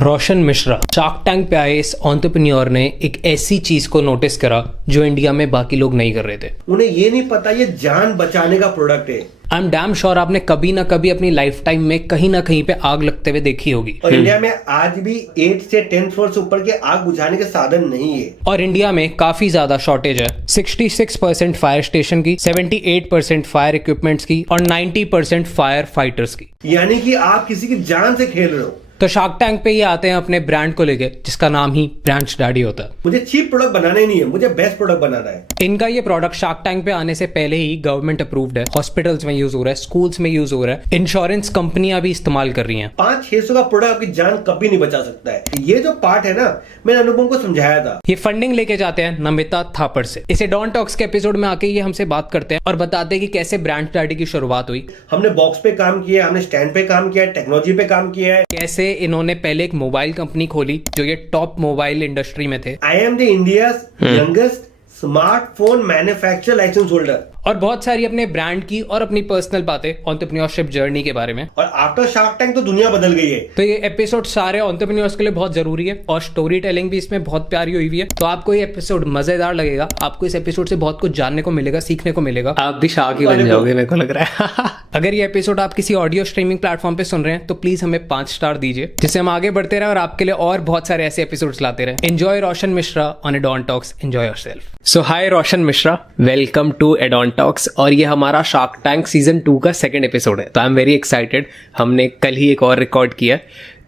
रोशन Mishra shark tank पे आए इस एंटरप्रेन्योर ने एक ऐसी चीज को नोटिस करा जो इंडिया में बाकी लोग नहीं कर रहे थे। उन्हें ये नहीं पता ये जान बचाने का प्रोडक्ट है। आई एम डैम श्योर आपने कभी ना कभी अपनी लाइफ टाइम में कहीं ना कहीं पे आग लगते हुए देखी होगी। और इंडिया में आज भी 8 से 10 फ्लोर से ऊपर के आग बुझाने के साधन नहीं है। और इंडिया में काफी ज्यादा शॉर्टेज है। 66% फायर स्टेशन की, 78% फायर इक्विपमेंट्स की और 90% फायर फाइटर्स की। यानी कि आप किसी की जान से खेल रहे हो। तो शार्क टैंक पे ये आते हैं अपने ब्रांड को लेके जिसका नाम ही ब्रांड्स डैडी होता है। मुझे चीप प्रोडक्ट बनाने नहीं है, मुझे बेस्ट प्रोडक्ट बनाना है। इनका ये प्रोडक्ट शार्क टैंक पे आने से पहले ही गवर्नमेंट अप्रूव्ड है, हॉस्पिटल्स में यूज हो रहा है, स्कूल्स में यूज हो रहा है, इंश्योरेंस कंपनियां भी इस्तेमाल कर रही हैं। 500-600 का प्रोडक्ट आपकी जान कभी नहीं बचा सकता है। ये जो पार्ट है ना, मैंने अनुपम को समझाया था। ये फंडिंग लेके जाते हैं नमिता थापर से। इसे डॉन टॉक्स के एपिसोड में आके ये हमसे बात करते हैं और बताते हैं कि कैसे ब्रांड्स डैडी की शुरुआत हुई, हमने बॉक्स पे काम किया, हमने स्टैंड पे काम किया है, टेक्नोलॉजी पे काम किया है। कैसे इन्होंने पहले एक मोबाइल कंपनी खोली जो ये टॉप मोबाइल इंडस्ट्री में थे। I am the India's youngest smartphone manufacturer license holder. और बहुत सारी अपने ब्रांड की और अपनी पर्सनल बातें एंटरप्रेन्योरशिप जर्नी के बारे में। और आफ्टर शार्क टैंक तो दुनिया बदल गई है। तो ये एपिसोड सारे एंटरप्रेन्योर्स के लिए बहुत जरूरी है और स्टोरी टेलिंग भी इसमें बहुत प्यारी हुई हुई है। तो आपको ये एपिसोड मजेदार लगेगा। आपको इस एपिसोड से बहुत कुछ जानने को मिलेगा, सीखने को मिलेगा। आप भी शार्क ही बन जाओगे मेरे को लग रहा है। अगर ये एपिसोड आप किसी ऑडियो स्ट्रीमिंग प्लेटफॉर्म पे सुन रहे हैं तो प्लीज हमें 5 स्टार दीजिए जिससे हम आगे बढ़ते रहे और आपके लिए और बहुत सारे ऐसे एपिसोड्स लाते रहे। Enjoy Roshan Mishra on Addon Talks. Enjoy yourself. So hi Roshan Mishra, welcome to Addon Talks. और ये हमारा शार्क टैंक सीजन 2 का 2nd एपिसोड है। तो आई एम वेरी एक्साइटेड। हमने कल ही एक और रिकॉर्ड किया,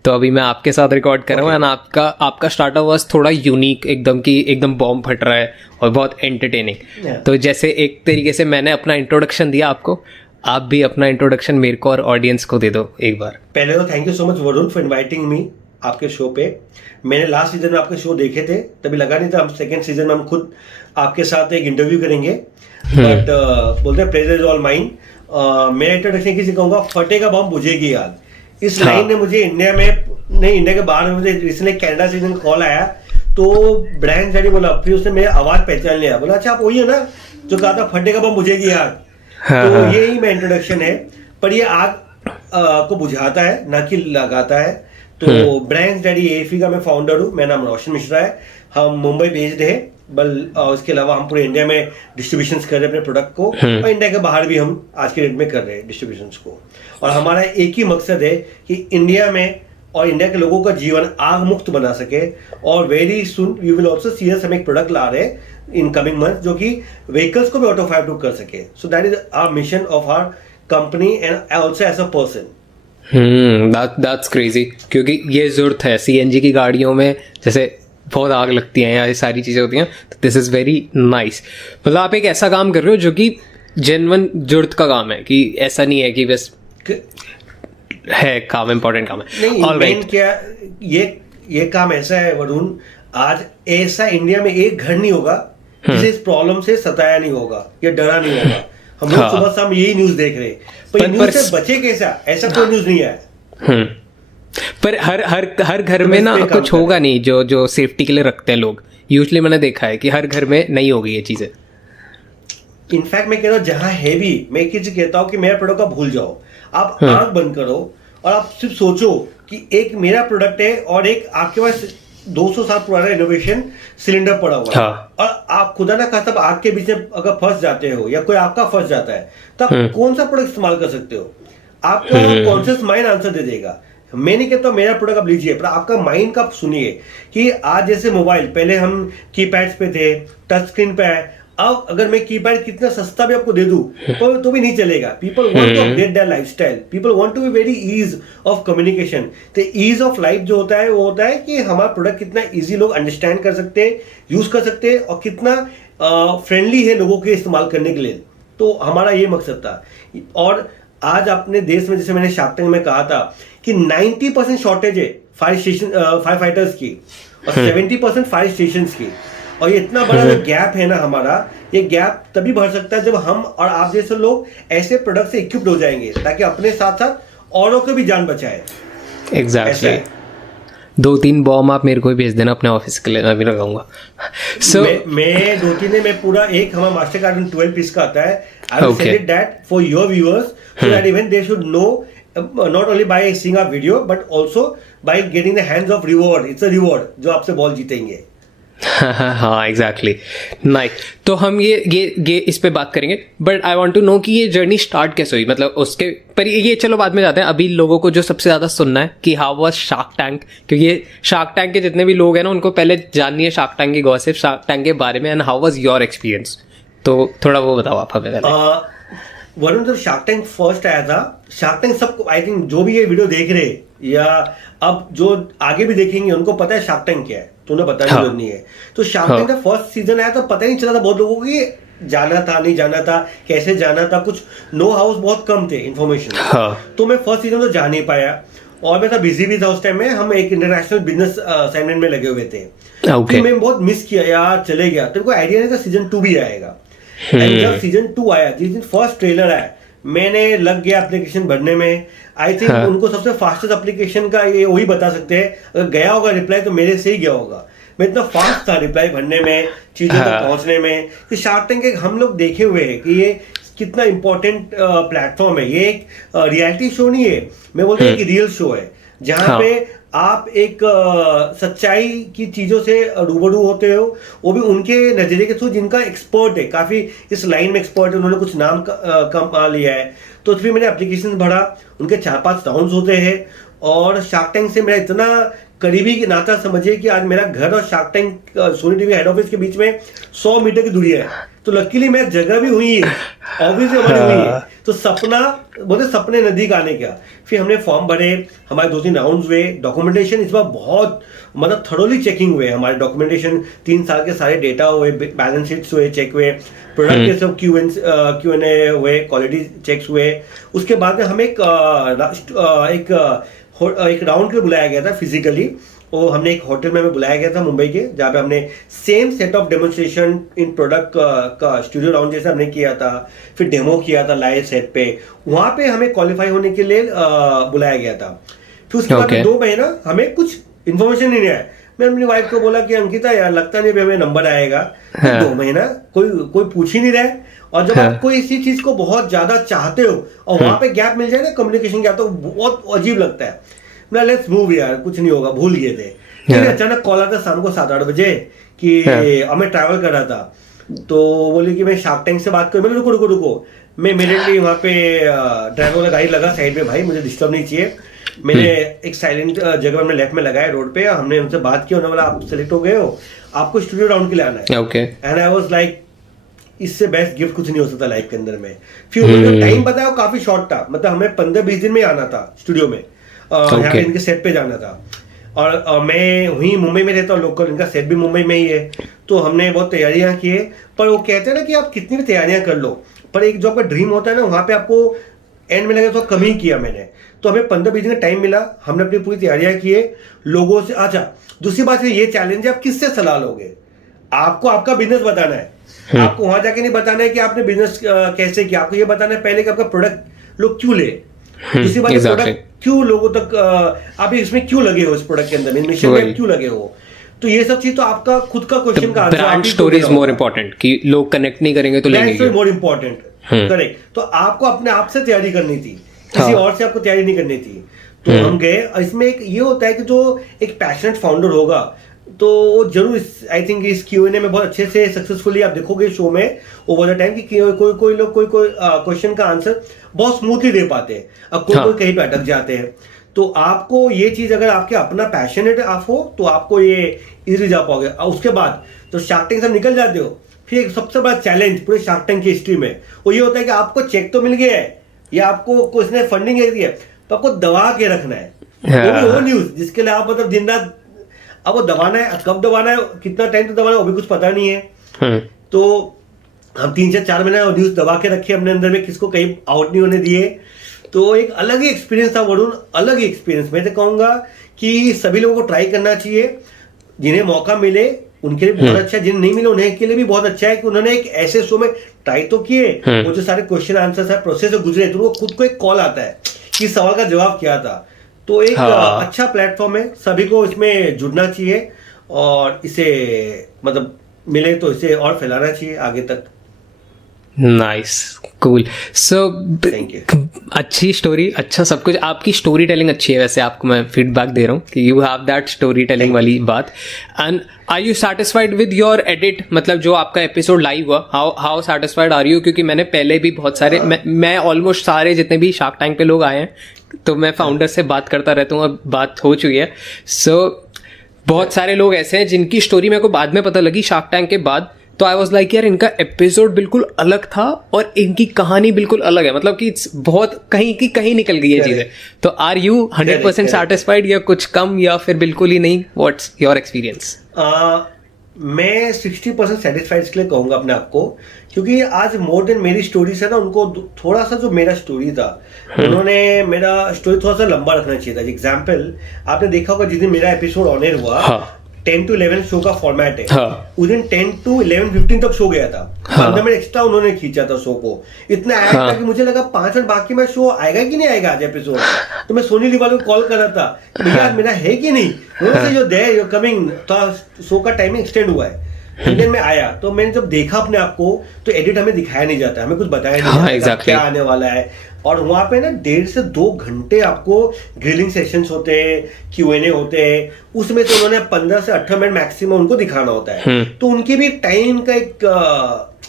तो अभी मैं आपके साथ रिकॉर्ड कर रहा हूँ। एंड आपका स्टार्टर वाज थोड़ा यूनिक, एकदम बॉम्ब फट रहा है और बहुत एंटरटेनिंग। तो जैसे एक तरीके से मैंने अपना इंट्रोडक्शन दिया आपको, आप भी अपना इंट्रोडक्शन मेरे को और ऑडियंस को दे दो एक बार। पहले तो thank you so much Varun for inviting me आपके शो पे। मैंने लास्ट सीजन में आपके शो देखे थे, तभी लगा नहीं था हम 2nd सीजन में हम खुद आपके साथ एक इंटरव्यू करेंगे। बट बोलते हैं प्लेजर इज ऑल माइन। मेरा इंट्रोडक्शन किसी कहूँगा, फटेगा बम बुझेगी आग। इस लाइन ने मुझे इंडिया के बाहर में मुझे रिसेंटली कनाडा सीजन कॉल आया, तो ब्रांड डैडी बोला, फिर उसने मेरी आवाज पहचान लिया। बोला अच्छा आप वही है ना जो कहा था फटेगा बम बुझेगी आग। तो यही मेरा इंट्रोडक्शन है। पर ये आग को बुझाता है ना कि लगाता है। तो ब्रांड डैडी एफी का मैं फाउंडर हूँ। मेरा नाम रोशन मिश्रा है। हम मुंबई बेस्ड है, उसके अलावा हम पूरे इंडिया में डिस्ट्रीब्यूशन कर रहे हैं अपने प्रोडक्ट को, और इंडिया के बाहर भी हम आज के डेट में कर रहे हैं डिस्ट्रीब्यूशन को। और हमारा एक ही मकसद है कि इंडिया में और इंडिया के लोगों का जीवन आग मुक्त बना सके। और very soon you will also see us, हम एक प्रोडक्ट ला रहे हैं इन कमिंग मंथ जो कि व्हीकल्स को भी ऑटो फायर प्रूफ कर सके। So that is our mission of our company and also as a person. that's crazy, क्योंकि ये जरूरत है। सीएनजी की गाड़ियों में जैसे बहुत आग लगती है या ये सारी चीज़ें होती हैं, तो दिस इज़ वेरी नाइस। मतलब आप एक ऐसा काम कर रहे हो जो कि जेन्युइन जरूरत का काम है, कि ऐसा नहीं है कि बस है काम, इम्पोर्टेंट काम है। नहीं, right. क्या ये काम ऐसा है वरुण, आज ऐसा इंडिया में एक घर नहीं होगा जिसे इस प्रॉब्लम से सताया नहीं होगा या डरा नहीं होगा। हम लोग सुबह शाम यही न्यूज देख रहे हैं, पर न्यूज से बचे कैसा, ऐसा कोई न्यूज नहीं है। पर हर घर में ना कुछ होगा नहीं जो सेफ्टी के लिए रखते हैं लोग। यूजुअली मैंने देखा है कि हर घर में नहीं होगी ये चीजें। इनफैक्ट मैं कह रहा हूँ जहां है भी, मैं एक चीज कहता हूँ कि मेरा प्रोडक्ट का भूल जाओ, आप आंख बंद करो और आप सिर्फ सोचो कि एक मेरा प्रोडक्ट है और एक आपके पास 200 साल पुराना इनोवेशन सिलेंडर पड़ा हुआ है। और आप खुदा ना खास्ता आग के बीच में अगर फंस जाते हो या कोई आपका फंस जाता है, तो आप कौन सा प्रोडक्ट इस्तेमाल कर सकते हो? आपका कॉन्शियस माइंड आंसर दे देगा। मैं नहीं कहता मेरा प्रोडक्ट आप लीजिए, पर आपका माइंड का सुनिए कि आज जैसे मोबाइल, पहले हम कीपैड्स पे थे, टच स्क्रीन पे है। अब अगर मैं कीपैड कितना सस्ता भी आपको दे दूं तो भी नहीं चलेगा। People want to update their lifestyle, people want to be very ease of communication. तो ईज ऑफ लाइफ जो होता है वो होता है कि हमारा प्रोडक्ट कितना इजी लोग अंडरस्टैंड कर सकते हैं, यूज कर सकते हैं, और कितना फ्रेंडली है लोगों के इस्तेमाल करने के लिए। तो हमारा ये मकसद था। और आज अपने देश में, जैसे मैंने शार्क टैंक में कहा था कि 90% शॉर्टेज है फायर फाइटर्स की और 70% फायर स्टेशन की। और ये इतना बड़ा जो गैप है ना हमारा, ये गैप तभी भर सकता है जब हम और आप जैसे लोग ऐसे प्रोडक्ट से इक्विप्ड हो जाएंगे, ताकि अपने साथ साथ औरों को भी जान बचाए। एग्जैक्टली। 2-3 बॉम्ब आप मेरे को भी भेज देना अपने ऑफिस के लिए, मैं भी लगाऊंगा। मैं 2-3 मैं पूरा एक हमारा मास्टर कार्ड 12 पीस का आता है। I will send it that for your viewers so that even they should know not only by seeing a video but also by getting the hands of reward. It's a reward जो आपसे ball जीतेंगे. हाँ exactly nice. तो हम ये इस पे बात करेंगे, but I want to know कि ये जर्नी स्टार्ट कैसे हुई, मतलब उसके पर ये चलो बाद में जाते हैं. अभी लोगों को जो सबसे ज़्यादा सुनना है कि हाउ वाज शार्क टैंक, क्योंकि ये शार्क टैंक के जितने भी लोग हैं ना उनको पहले जाननी है शार्क टैंक की गॉसिप, शार्क टैंक के बारे में, and how was your experience. तो थोड़ा वो बताओ आप हमें पहले. वरुण जब शार्क टैंक फर्स्ट आया था, शार्क टैंक सबको आई थिंक जो भी ये वीडियो देख रहे या अब जो आगे भी देखेंगे उनको पता है शार्क टैंक क्या है, तो उन्हें बताने की जरूरत नहीं है. तो शार्क टैंक का फर्स्ट सीजन आया तो पता ही नहीं चला था बहुत लोगों को कि जाना था नहीं जाना था, कैसे जाना था, कुछ नो हाउस बहुत कम थे इन्फॉर्मेशन. तो मैं फर्स्ट सीजन तो जा नहीं पाया और मैं था बिजी भी था उस टाइम में. हम एक इंटरनेशनल बिजनेस असाइनमेंट में लगे हुए थे. तो मैं बहुत मिस किया यार, चले गया. तो कोई आइडिया नहीं था सीजन 2 भी आएगा. जब सीजन 2 आया, जिस दिन फर्स्ट ट्रेलर आया, मैंने लग गया एप्लीकेशन भरने में. आई थिंक उनको सबसे फास्टेस्ट एप्लीकेशन का ये वही बता सकते हैं. अगर गया होगा रिप्लाई तो मेरे से ही गया होगा. मैं इतना फास्ट था रिप्लाई भरने में, चीजों तक पहुंचने में. कि शार्क टैंक एक हम लोग देखे हुए हैं कि ये कितना इंपॉर्टेंट प्लेटफॉर्म है. ये एक रियलिटी शो नहीं है, मैं बोलता हूँ कि रियल शो है जहाँ पे आप एक सच्चाई की चीजों से रूबरू होते हो, वो भी उनके नजरिए के थ्रू जिनका एक्सपर्ट है, काफी इस लाइन में एक्सपर्ट है, उन्होंने कुछ नाम कमा लिया है. तो फिर मैंने एप्लीकेशन भरा, उनके 4-5 राउंड्स होते हैं. और शार्क टैंक से मेरा इतना करीबी नाता समझिए कि आज मेरा घर और shark tank Sony TV head office के बीच में 100 मीटर की दूरी है. तो लकीली मैं जगह भी हुई है, ऑफिस भी हमारी हुई है. तो सपना बोलते सपने नजदीक आने का. फिर हमने फॉर्म भरे, हमारे 2-3 राउंड्स हुए. डॉक्यूमेंटेशन इस बार बहुत मतलब थरोली चेकिंग हुए. हमारे डॉक्यूमेंटेशन 3 साल के सारे डेटा हुए, बैलेंस शीट्स हुए, चेक हुए, प्रोडक्ट के सब Q&A हुए, क्वालिटी चेक्स हुए. उसके बाद में हमें एक राउंड के लिए बुलाया गया था फिजिकली. और हमने एक होटल में बुलाया गया था मुंबई के, जहाँ पे हमने same set of demonstration in product का स्टूडियो राउंड जैसे हमने किया था. फिर डेमो किया था लाइव सेट पे. वहाँ पे हमें क्वालिफाई होने के लिए बुलाया गया था. फिर उसके बाद 2 महीना हमें कुछ इन्फॉर्मेशन नहीं आया. मैं अपनी वाइफ को बोला कि अंकिता यार लगता नहीं हमें नंबर आएगा. 2 महीना कोई पूछ ही नहीं रहा है. और जब आप कोई इसी चीज को बहुत ज्यादा चाहते हो और वहां पे गैप मिल जाए ना, कम्युनिकेशन गैप, तो बहुत अजीब लगता है. मैं लेट्स मूव यार, कुछ नहीं होगा, भूल गए थे. फिर अचानक कॉल आता शाम को 7-8 बजे कि हमें ट्रैवल कर रहा था. तो बोले कि मैं शार्क टैंक से बात करूं. मैंने रुको मैं इमीडिएटली वहाँ पे ड्राइवर वाला गाड़ी लगा साइड में. भाई मुझे डिस्टर्ब नहीं चाहिए. मैंने एक साइलेंट जगह हमने लेफ्ट में लगाया रोड पे. हमने उनसे बात की, उन्होंने बोला आप सेलेक्ट हो गए हो, आपको स्टूडियो राउंड के लिए आना है. एंड आई वाज लाइक इससे बेस्ट गिफ्ट कुछ नहीं हो सकता लाइफ के अंदर में. फिर उन्होंने टाइम बताया, वो काफी शॉर्ट था. मतलब हमें 15-20 दिन में आना था स्टूडियो में. यहाँ पे इनके सेट पे जाना था. और मैं वहीं मुंबई में रहता हूँ लोकल, इनका सेट भी मुंबई में ही है. तो हमने बहुत तैयारियां की है. पर वो कहते हैं ना कि आप कितनी भी तैयारियां कर लो, पर एक जो आपका ड्रीम होता है ना, वहाँ पे आपको एंड में लगे तो कम ही किया मैंने. तो हमें 15-20 दिन का टाइम मिला. हमने अपनी पूरी तैयारियां की है लोगों से. अच्छा दूसरी बात ये चैलेंज है, आप किससे सलाह लोगे? आपको आपका बिजनेस बताना है. आपको वहां जाके नहीं बताना है कि आपने बिजनेस कैसे किया. आपको ये बताना है पहले कि आपका प्रोडक्ट लोग क्यों ले. दूसरी बात प्रोडक्ट क्यों लोगों तक आप इसमें क्यों लगे हो, इस प्रोडक्ट के अंदर मिशन में क्यों लगे हो. तो ये सब चीज तो आपका खुद का क्वेश्चन का answer. Brand story is more important कि लोग कनेक्ट नहीं करेंगे तो लेंगे. More important correct. तो आपको अपने आप से तैयारी करनी थी, किसी और से आपको तैयारी नहीं करनी थी. तो हम गए. इसमें एक ये होता है कि जो एक पैशनेट फाउंडर होगा तो वो जरूर आई थिंक इस Q&A में बहुत अच्छे से सक्सेसफुली आप देखोगे शो में ओवर द टाइम कि कोई लोग कोई क्वेश्चन का आंसर बहुत स्मूथली दे पाते हैं. अब कोई कहीं पे अटक जाते हैं. तो आपको ये चीज अगर आपके अपना पैशनेट आप हो तो आपको ये इजीली जा पाओगे. और उसके बाद तो शार्क टैंक से निकल जाते हो. फिर एक सबसे बड़ा चैलेंज पूरे शार्क टैंक की हिस्ट्री में वो ये होता है कि आपको चेक तो मिल गया है या आपको किसने फंडिंग दे दी है, तो आपको दबा के रखना है. वो न्यूज जिसके लिए आप मतलब दिन रात अब वो दबाना है, कब दबाना है, कितना टाइम तक दबाना है, वो भी कुछ पता नहीं है. तो हम 3 से 4 महीने न्यूज दबा के रखे अपने अंदर में, किसको कहीं आउट नहीं होने दिए. तो एक अलग ही एक्सपीरियंस था वरुण, अलग ही एक्सपीरियंस. मैं तो कहूंगा कि सभी लोगों को ट्राई करना चाहिए. जिन्हें मौका मिले उनके लिए बहुत अच्छा है, जिन्हें नहीं मिले उन्हें के लिए भी बहुत अच्छा है कि उन्होंने एक ऐसे शो में ट्राई तो किए. वो जो सारे क्वेश्चन आंसर है प्रोसेस से गुजरे, तो उनको खुद को एक कॉल आता है कि सवाल का जवाब क्या था. तो एक अच्छा प्लेटफॉर्म है, सभी को इसमें जुड़ना चाहिए और इसे मतलब मिले तो इसे और फैलाना चाहिए आगे तक. Nice, cool. So thank you. अच्छी स्टोरी, अच्छा सब कुछ, आपकी स्टोरी टेलिंग अच्छी है वैसे, आपको मैं फीडबैक दे रहा हूँ कि you have that story telling वाली बात। And are you satisfied with your edit, मतलब जो आपका एपिसोड लाइव हुआ, हाउ सेटिस्फाइड आर यू? क्योंकि मैंने पहले भी बहुत सारे, मैं ऑलमोस्ट सारे जितने भी शार्क टैंक पे लोग आए हैं, तो मैं फाउंडर से बात करता रहता हूँ, अब बात हो चुकी है। सो बहुत सारे लोग ऐसे हैं जिनकी स्टोरी मेरे को बाद में पता लगी शार्क टैंक के बाद, तो आई वॉज लाइक यार इनका एपिसोड बिल्कुल अलग था और इनकी कहानी बिल्कुल अलग है, मतलब कि बहुत कहीं की कहीं निकल गई है चीजें। तो आर यू 100% सेटिस्फाइड या कुछ कम या फिर बिल्कुल ही नहीं? What's your experience? मैं 60% सेटिस्फाइड इसके लिए कहूंगा अपने आप को, क्योंकि आज मोर देन मेरी स्टोरी से ना उनको थोड़ा सा जो मेरा स्टोरी था, उन्होंने मेरा स्टोरी थोड़ा सा लंबा रखना चाहिए था। एग्जाम्पल आपने देखा होगा जिस दिन मेरा एपिसोड ऑन एयर हुआ, हाँ। 10 to 11 शो का फॉर्मेट है, हाँ। उस दिन 10 to 11:15 तक शो गया था। हाँ। 15 मिनट एक्स्ट्रा उन्होंने खींचा था शो को, इतना आया हाँ। था कि मुझे लगा 5 मिनट बाकी में शो आएगा कि नहीं आएगा आज एपिसोड। तो मैं सोनी लिवाल को कॉल कर रहा था, भैया आज मेरा है कि नहीं, जो देयर यू कमिंग, तो शो का टाइमिंग एक्सटेंड हुआ है। इंडियन में आया तो मैंने जब देखा अपने आप को, तो एडिट हमें दिखाया नहीं जाता, हमें कुछ बताया नहीं जाता क्या आने वाला है। और वहां पे ना 1.5 से 2 घंटे आपको ग्रिलिंग सेशंस होते हैं, Q&A होते हैं, उसमें से उन्होंने 15 से 18 मिनट मैक्सिमम उनको दिखाना होता है। तो उनकी भी टाइम का एक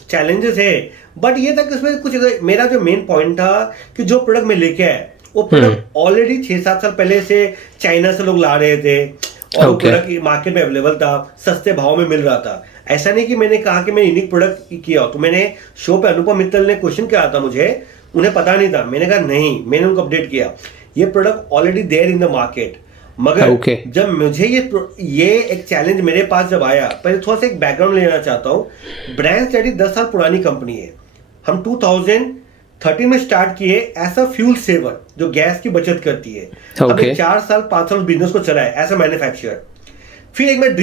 चैलेंजेस है। बट ये था कि उसमें कुछ, मेरा जो मेन पॉइंट था कि जो प्रोडक्ट मैं लेके आया वो प्रोडक्ट ऑलरेडी 6-7 साल पहले से चाइना से लोग ला रहे थे और वो प्रोडक्ट मार्केट में अवेलेबल था, सस्ते भाव में मिल रहा था। ऐसा नहीं कि मैंने कहा कि मैं यूनिक प्रोडक्ट किया। तो मैंने शो पे अनुपम मित्तल ने क्वेश्चन किया था मुझे, उन्हें पता नहीं था, मैंने कहा नहीं, मैंने उनको अपडेट किया, ये product already there in the market. मगर जब मुझे ये एक चैलेंज मेरे पास जब आया, पहले थोड़ा सा एक बैकग्राउंड लेना चाहता हूँ। ब्रांड स्टडी 10 साल पुरानी कंपनी है। हम 2013 में स्टार्ट किए ऐसा फ्यूल सेवर जो गैस की बचत करती है। हमने 4-5 साल बिजनेस को चलाया एज अ मैन्युफैक्चरर। फिर एक मैं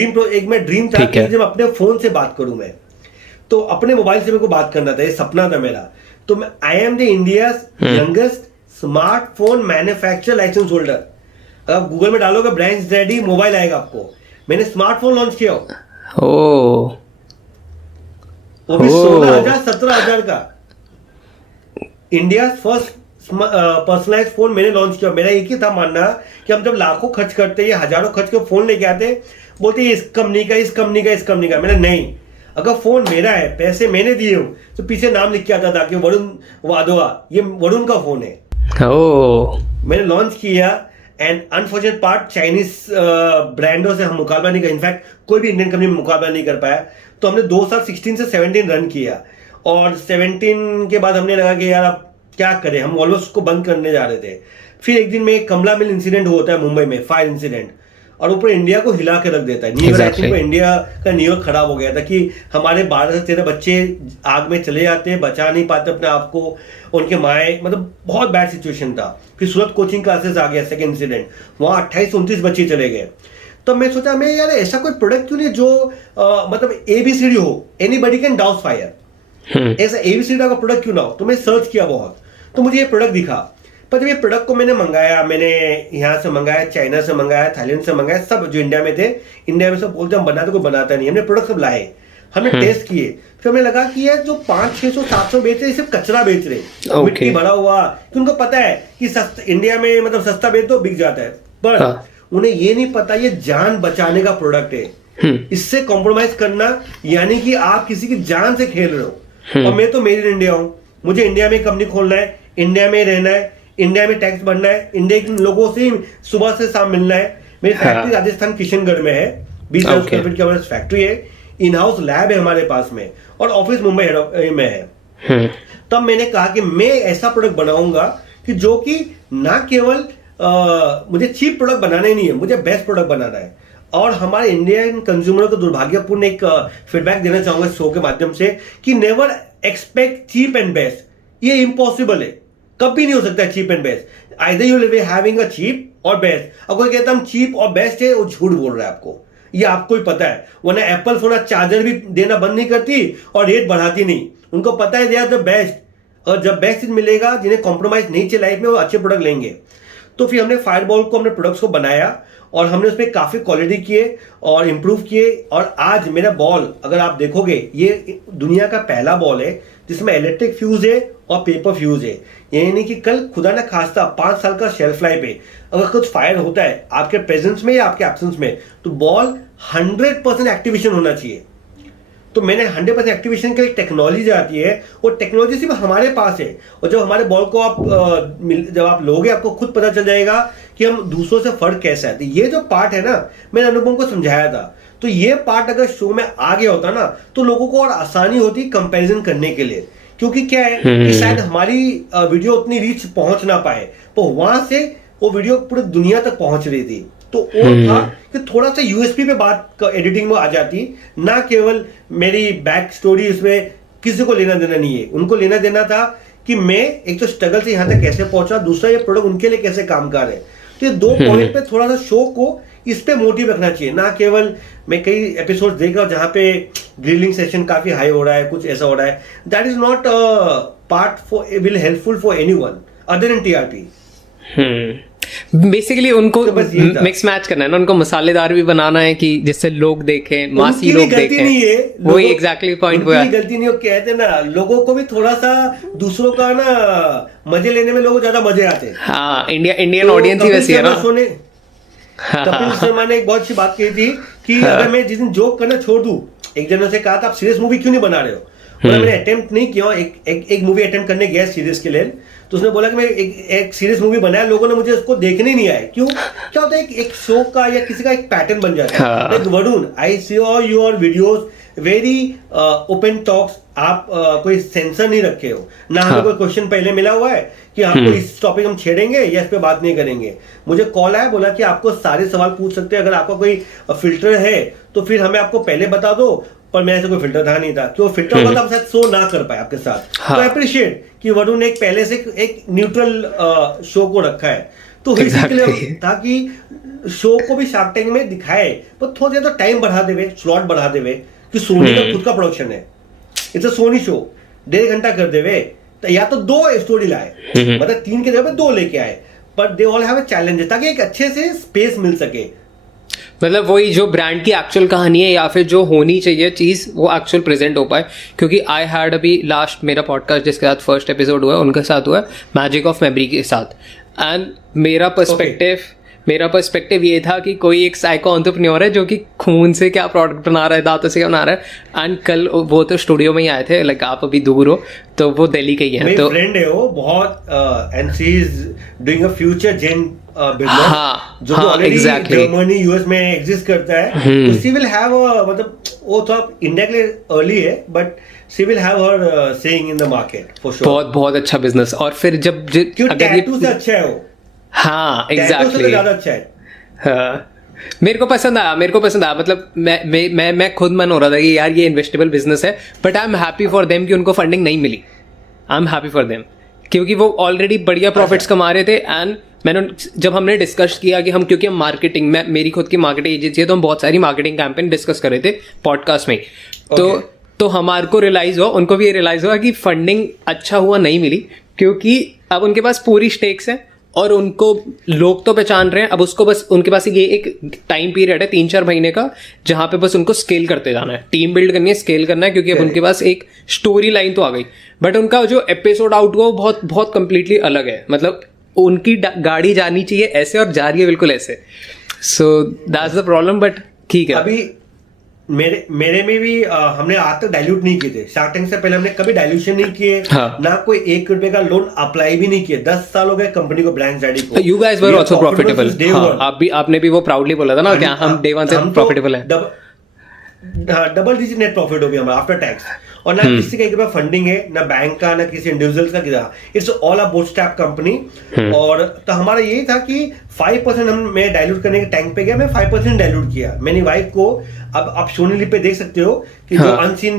ड्रीम था कि जब अपने फोन से बात करूं, मैं तो अपने मोबाइल से मेरे को बात करना था, ये सपना था मेरा। तो मैं I am the India youngest smartphone manufacturer license holder. अगर आप गूगल में डालोगे ब्रांड स्टडी मोबाइल आएगा आपको। मैंने स्मार्टफोन लॉन्च किया, वो भी 16,000-17,000 का। इंडिया फर्स्ट पर्सनलाइज फोन मैंने लॉन्च किया। मेरा एक ही था मानना कि हम जब लाखों खर्च करते या हजारों खर्च के फोन लेके आते, बोलते इस कंपनी का, इस कंपनी का, इस कंपनी का। मैंने नहीं, अगर फोन मेरा है, पैसे मैंने दिए हो, तो पीछे नाम लिख के आता था कि वरुण वाधवा, ये वरुण का फोन है। मैंने लॉन्च किया एंड अनफॉर्चुनेट पार्ट, चाइनीज ब्रांडों से हम मुकाबला नहीं कर, इनफैक्ट कोई भी इंडियन कंपनी में मुकाबला नहीं कर पाया। तो हमने 2 साल 16 से 17 रन किया और 17 के बाद हमने लगा कि यार अब क्या करें, हम ऑलमोस्ट उसको बंद करने जा रहे थे। फिर एक दिन में कमला मिल इंसिडेंट होता है मुंबई में, फायर इंसिडेंट, और ऊपर इंडिया को हिला के रख देता है। न्यूयॉर्क इंडिया का न्यूयॉर्क खराब हो गया था कि हमारे 12 से 13 बच्चे आग में चले जाते हैं, बचा नहीं पाते अपने आप को, उनके माए, मतलब बहुत बैड सिचुएशन था। फिर सूरत कोचिंग क्लासेस आ गया, सेकेंड इंसिडेंट, वहाँ 28-29 बच्चे चले गए। तो मैं सोचा मैं यार ऐसा कोई प्रोडक्ट क्यों नहीं जो मतलब ABCD हो, एनीबडी कैन डाउस फायर, ऐसा ABCD का प्रोडक्ट क्यों ना हो। तो मैं सर्च किया बहुत, तो मुझे ये प्रोडक्ट दिखा। पर जब ये प्रोडक्ट को मैंने मंगाया, मैंने यहाँ से मंगाया, चाइना से मंगाया, थाईलैंड से मंगाया, सब जो इंडिया में थे, इंडिया में सब बोलते हम बनाते, कोई बनाता नहीं। हमने प्रोडक्ट सब लाए, हमने टेस्ट किए, फिर हमें लगा कि ये जो 500-600-700 बेच रहे, सिर्फ कचरा बेच रहे, मिट्टी भरा हुआ। तो उनको पता है कि इंडिया में मतलब सस्ता बेच दो बिक जाता है, पर उन्हें ये नहीं पता ये जान बचाने का प्रोडक्ट है। इससे कॉम्प्रोमाइज करना यानी कि आप किसी की जान से खेल रहे हो। और मैं तो मेड इन इंडिया हूँ, मुझे इंडिया में कंपनी खोलना है, इंडिया में रहना है, इंडिया में टैक्स भरना है, इंडिया के लोगों से सुबह से शाम मिलना है। मेरी फैक्ट्री राजस्थान किशनगढ़ में है, 20,000 स्क्वायर फीट की हमारी फैक्ट्री है, इन हाउस लैब है हमारे पास में, और ऑफिस मुंबई में है। तब मैंने कहा कि मैं ऐसा प्रोडक्ट बनाऊंगा कि जो कि ना केवल मुझे चीप प्रोडक्ट बनाने नहीं है, मुझे बेस्ट प्रोडक्ट बनाना है। और हमारे इंडियन कंज्यूमर को दुर्भाग्यपूर्ण एक फीडबैक देना चाहूंगा शो के माध्यम से कि never expect cheap and best. ये इम्पॉसिबल है, कभी नहीं हो सकता cheap and best. Either you will be having a cheap और बेस्ट। और कोई कहता हम चीप और बेस्ट है, वो झूठ बोल रहा है आपको, ये आपको ही पता है। वरना एप्पल फोन चार्जर भी देना बंद नहीं करती और रेट बढ़ाती नहीं, उनको पता है दे आर द बेस्ट। और जब बेस्ट चीज मिलेगा, जिन्हें कॉम्प्रोमाइज नहीं चाहिए लाइफ में, वो अच्छे प्रोडक्ट लेंगे। तो फिर हमने फायरबॉल को, हमने प्रोडक्ट्स को बनाया और हमने उसमें काफी क्वालिटी किए और इम्प्रूव किए। और आज मेरा बॉल अगर आप देखोगे, ये दुनिया का पहला बॉल है जिसमें इलेक्ट्रिक फ्यूज है और पे पर व्यूज है। ये नहीं कि कल खुदा ना खास्ता 5 साल का शेल्फ लाइफ है, अगर कुछ फायर होता है आपके प्रेजेंस में या आपके एब्सेंस में, तो बॉल 100% एक्टिवेशन होना चाहिए। तो मैंने 100% एक्टिवेशन के लिए टेक्नोलॉजी आती है, और टेक्नोलॉजी सिर्फ हमारे पास है। और जब हमारे बॉल को आप जब आप लोगे, आपको खुद पता चल जाएगा कि हम दूसरों से फर्क कैसा है। तो ये जो पार्ट है ना, मैंने अनुपम को समझाया था, तो ये पार्ट अगर शो में आ गया होता ना, तो लोगों को और आसानी होती कंपैरिजन करने के लिए। क्योंकि क्या है कि शायद हमारी वीडियो उतनी रीच पहुंच ना पाए, तो वहां से वो वीडियो पूरी दुनिया तक पहुंच रही थी। तो वो था कि थोड़ा सा यूएसपी पे बात एडिटिंग में आ जाती, ना केवल मेरी बैक स्टोरी, इसमें किसी को लेना देना नहीं है। उनको लेना देना था कि मैं एक तो स्ट्रगल से यहाँ तक कैसे पहुंचा, दूसरा ये प्रोडक्ट उनके लिए कैसे काम कर रहे हैं। तो ये 2 पॉइंट पे थोड़ा सा शो को इस पे मोटिव रखना चाहिए, ना केवल मैं कई एपिसोड देख रहा हूँ जहाँ पे ग्रिलिंग सेशन काफी हाई हो रहा है, कुछ ऐसा हो रहा है। That is not part for will helpful for anyone other than TRP. Basically उनको तो बस यही था। मिक्स मैच करना है ना, उनको मसालेदार भी बनाना है कि जिससे लोग देखें, मासी उनकी भी लोग गलती देखें। नहीं है, वही एग्जैक्टली पॉइंट वो उनकी है। भी गलती नहीं हो, कहते ना लोगों को भी थोड़ा सा दूसरों का ना मजे लेने में लोग ज्यादा मजे आते हैं। हाँ, इंडियन तो ऑडियंस ही कपिल वैसी है शर्मा ना। शो ने कपिल शर्मा ने एक बहुत अच्छी बात कही थी कि अगर मैं जिस दिन जोक करना छोड़ दूं, एक जन से कहा था आप सीरियस मूवी क्यों नहीं बना रहे हो, बोला मैंने अटेम्प्ट नहीं किया, एक मूवी अटेम्प्ट करने गया सीरीज के लिए, तो उसने बोला कि मैं एक सीरीज मूवी बनाया, लोगों ने मुझे उसको देखने नहीं आया। क्यों? क्या होता है एक शो का या किसी का एक पैटर्न बन जाता है। Like Varun, I see all your videos very open talks, आप कोई सेंसर नहीं रखे हो ना, हमें कोई क्वेश्चन पहले मिला हुआ है कि आपको इस टॉपिक हम छेड़ेंगे या इस पे बात नहीं करेंगे। मुझे कॉल आया, बोला कि आपको सारे सवाल पूछ सकते हैं, अगर आपका कोई फिल्टर है तो फिर हमें आपको पहले बता दो, पर मेरे से कोई फिल्टर था नहीं था, क्यों फिल्टर होगा तो हम शायद शो ना कर पाए आपके साथ। तो अप्रिशिएट कि वरुण ने एक पहले से एक न्यूट्रल शो को रखा है, तो इसलिए ताकि शो को भी शार्क टैंक में दिखाए, पर थोड़ा ज्यादा टाइम बढ़ा देवे, स्लॉट बढ़ा देवे कि सोनी का खुद का प्रोडक्शन है, इट्स अ सोनी शो, 1.5 घंटा कर देवे, तो या तो 2 स्टोरी लाए, मतलब 3 के जगह पे 2 लेके आए, पर they all have a challenge, ताकि एक अच्छे से स्पेस मिल सके। मतलब वही जो ब्रांड की एक्चुअल कहानी है या फिर जो होनी चाहिए चीज़, वो एक्चुअल प्रेजेंट हो पाए। क्योंकि आई हैड अभी लास्ट मेरा पॉडकास्ट जिसके साथ फर्स्ट एपिसोड हुआ है उनके साथ हुआ है मैजिक ऑफ मेमोरी के साथ, एंड मेरा पर्सपेक्टिव ये था कि कोई एक साइको एंटरप्रेन्योर है जो कि खून से क्या प्रोडक्ट बना रहा है, दांतों से क्या बना रहा है। एंड कल वो तो स्टूडियो में ही आए थे, लाइक आप अभी दूर हो, तो वो दिल्ली के ही हैं। तो फ्रेंड है वो बहुत, and she is doing a future gen business, हाँ, जो हाँ, ऑलरेडी exactly. जर्मनी यूएस में एग्जिस्ट करता है। तो शी विल हैव, मतलब वो तो आप इंडिया के लिए अर्ली है, but she will have her saying in the market for sure. बहुत अच्छा बिजनेस। और फिर जब क्यों टैटू से अच्छा है वो, हाँ टैटू से ज्यादा अच्छा है। हाँ, मेरे को पसंद आया मतलब मैं खुद मन हो रहा था कि यार ये इन्वेस्टेबल बिजनेस है, but I am happy for them कि उनको फंडिंग नहीं मिली। I am happy for them क्योंकि वो ऑलरेडी बढ़िया प्रॉफिट्स कमा रहे थे। एंड जब हमने डिस्कस किया कि हम, क्योंकि हम मार्केटिंग में, मेरी खुद की मार्केटिंग एजेंसी है, तो हम बहुत सारी मार्केटिंग कैंपेन डिस्कस कर रहे थे पॉडकास्ट में। तो हमारे को रियलाइज हुआ, उनको भी ये रियलाइज हुआ कि फंडिंग अच्छा हुआ नहीं मिली, क्योंकि अब उनके पास पूरी स्टेक्स है और उनको लोग तो पहचान रहे हैं। अब उसको बस उनके पास ये एक टाइम पीरियड है 3-4 महीने का, जहां पे बस उनको स्केल करते जाना है, टीम बिल्ड करनी है, स्केल करना है, क्योंकि अब उनके पास एक स्टोरी लाइन तो आ गई, बट उनका जो एपिसोड आउट हुआ वो बहुत बहुत कंप्लीटली अलग है। मतलब उनकी गाड़ी जानी चाहिए ऐसे और जा रही है बिल्कुल ऐसे। So that's the problem, but ठीक है। अभी मेरे में भी हमने आज तक डाइल्यूट नहीं किए थे, शार्क टैंक से पहले हमने कभी डाइल्यूशन नहीं किए। हाँ। ना कोई 1 रुपए का लोन अप्लाई भी नहीं किए। 10 साल हो गए कंपनी को, ब्रांड डैडी को। You guys were also profitable. आपने भी वो प्राउडली बोला था ना कि हम डे 1 से प्रॉफिटेबल है। डबल डिजिट नेट प्रॉफिट हो गया हमारा आफ्टर टैक्स, और ना किसी का एक रुपया फंडिंग है, ना बैंक का, ना किसी इंडिविजुअल का किया। It's all a bootstrap company. और तो हमारा यही था कि 5% मैं डाइल्यूट करने के टैंक पे गया, मैं 5% डाइल्यूट किया। मेरी वाइफ को, अब आप सोनी लिप पे देख सकते हो कि जो अनसीन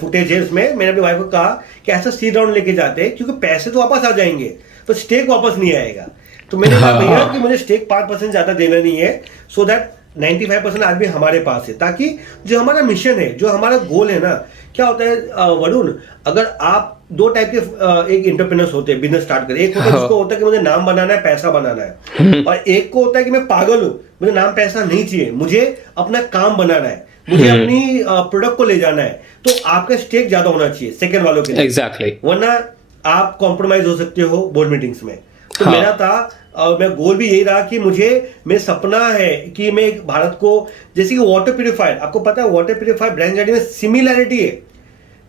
फुटेज है उसमें, मैंने अपनी वाइफ को कहा कि ऐसा सी राउंड लेके जाते हैं, क्योंकि पैसे तो वापस आ जाएंगे पर स्टेक वापस नहीं आएगा। तो मैंने कहा भैया कि मुझे स्टेक 5% ज्यादा देना नहीं है, सो दैट 95% आज भी हमारे पास है, ताकि जो हमारा मिशन है, जो हमारा गोल है ना, क्या होता है वरुण, अगर आप 2 टाइप के एक एंटरप्रेन्योर्स होते हैं बिजनेस स्टार्ट कर। एक होता है जिसको होता है कि मुझे नाम बनाना है, पैसा बनाना है, और एक को होता है कि मैं पागल हूँ, मुझे नाम पैसा नहीं चाहिए, मुझे अपना काम बनाना है, मुझे अपनी प्रोडक्ट को ले जाना है। तो आपका स्टेक ज्यादा होना चाहिए सेकंड वालों के लिए। एग्जैक्टली। वरना आप कॉम्प्रोमाइज हो सकते हो बोर्ड मीटिंग्स में। तो हाँ। मेरा था और मेरा गोल भी यही रहा कि मेरा सपना है कि मैं एक भारत को, जैसे कि वाटर प्यूरिफायर, आपको पता है वाटर प्यूरिफायर ब्रांड जाडी में सिमिलैरिटी है।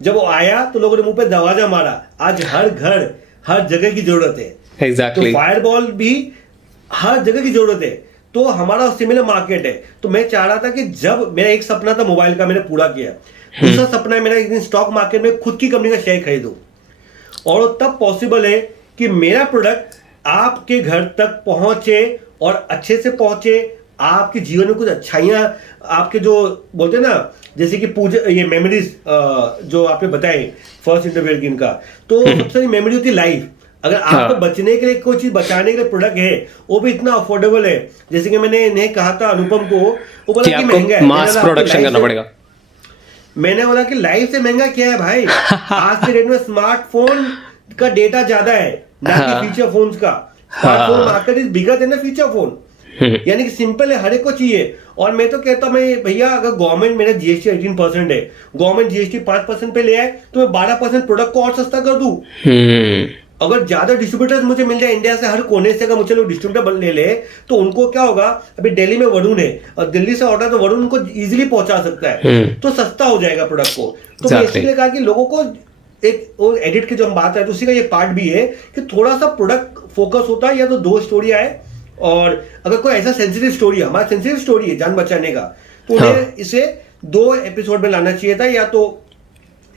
जब वो आया तो लोगों ने मुंह पे दरवाजा मारा, आज हर घर हर जगह की जरूरत है। एग्जैक्टली। तो फायरबॉल भी हर जगह की जरूरत है, तो हमारा सिमिलर मार्केट है। तो मैं चाह रहा था कि जब मेरा एक सपना था मोबाइल का, मैंने पूरा किया। दूसरा सपना है मेरा एक दिन स्टॉक मार्केट में खुद की कंपनी का शेयर खरीदूं, और वो तब पॉसिबल है कि मेरा प्रोडक्ट आपके घर तक पहुंचे और अच्छे से पहुंचे, आपके जीवन में कुछ अच्छाइयां, आपके जो बोलते हैं ना, जैसे कि पूजा, ये मेमोरीज जो आपने बताए फर्स्ट इंटरव्यू की इनका, तो सबसे बड़ी मेमोरी होती है लाइफ। अगर आपको बचने के लिए कोई चीज बचाने के लिए प्रोडक्ट है, वो भी इतना अफोर्डेबल है, जैसे कि मैंने इन्हें कहा था अनुपम को, वो बोला कि महंगा है, मास प्रोडक्शन करना पड़ेगा। मैंने बोला कि लाइफ से महंगा क्या है भाई। आज के डेट में स्मार्टफोन का डेटा ज्यादा है ना कि फीचर फोन्स का। Smartphone market is bigger than the feature phone, यानी कि सिंपल है, हर एक को चाहिए। और मैं तो कहता हूं भैया, अगर गवर्नमेंट मेरा जीएसटी 18% है, गवर्नमेंट जीएसटी 5% पे ले आए तो मैं 12% प्रोडक्ट को और सस्ता कर दूं। अगर ज्यादा डिस्ट्रीब्यूटर्स मुझे मिल जाए इंडिया से हर कोने से, अगर मुझे लोग डिस्ट्रीब्यूटर ले ले, तो उनको क्या होगा, अभी दिल्ली में वरुण है और दिल्ली से ऑर्डर, तो वरुण उनको इजीली पहुंचा सकता है, तो सस्ता हो जाएगा प्रोडक्ट को। तो मैं इसलिए कहा कि लोगों को एक एडिट की जो हम बात है, तो उसी का ये पार्ट भी है कि थोड़ा सा प्रोडक्ट फोकस होता है, या तो 2 स्टोरी आए, और अगर कोई ऐसा सेंसिटिव स्टोरी है, हमारा सेंसिटिव स्टोरी है जान बचाने का, तो उन्हें इसे 2 एपिसोड में लाना चाहिए था, या तो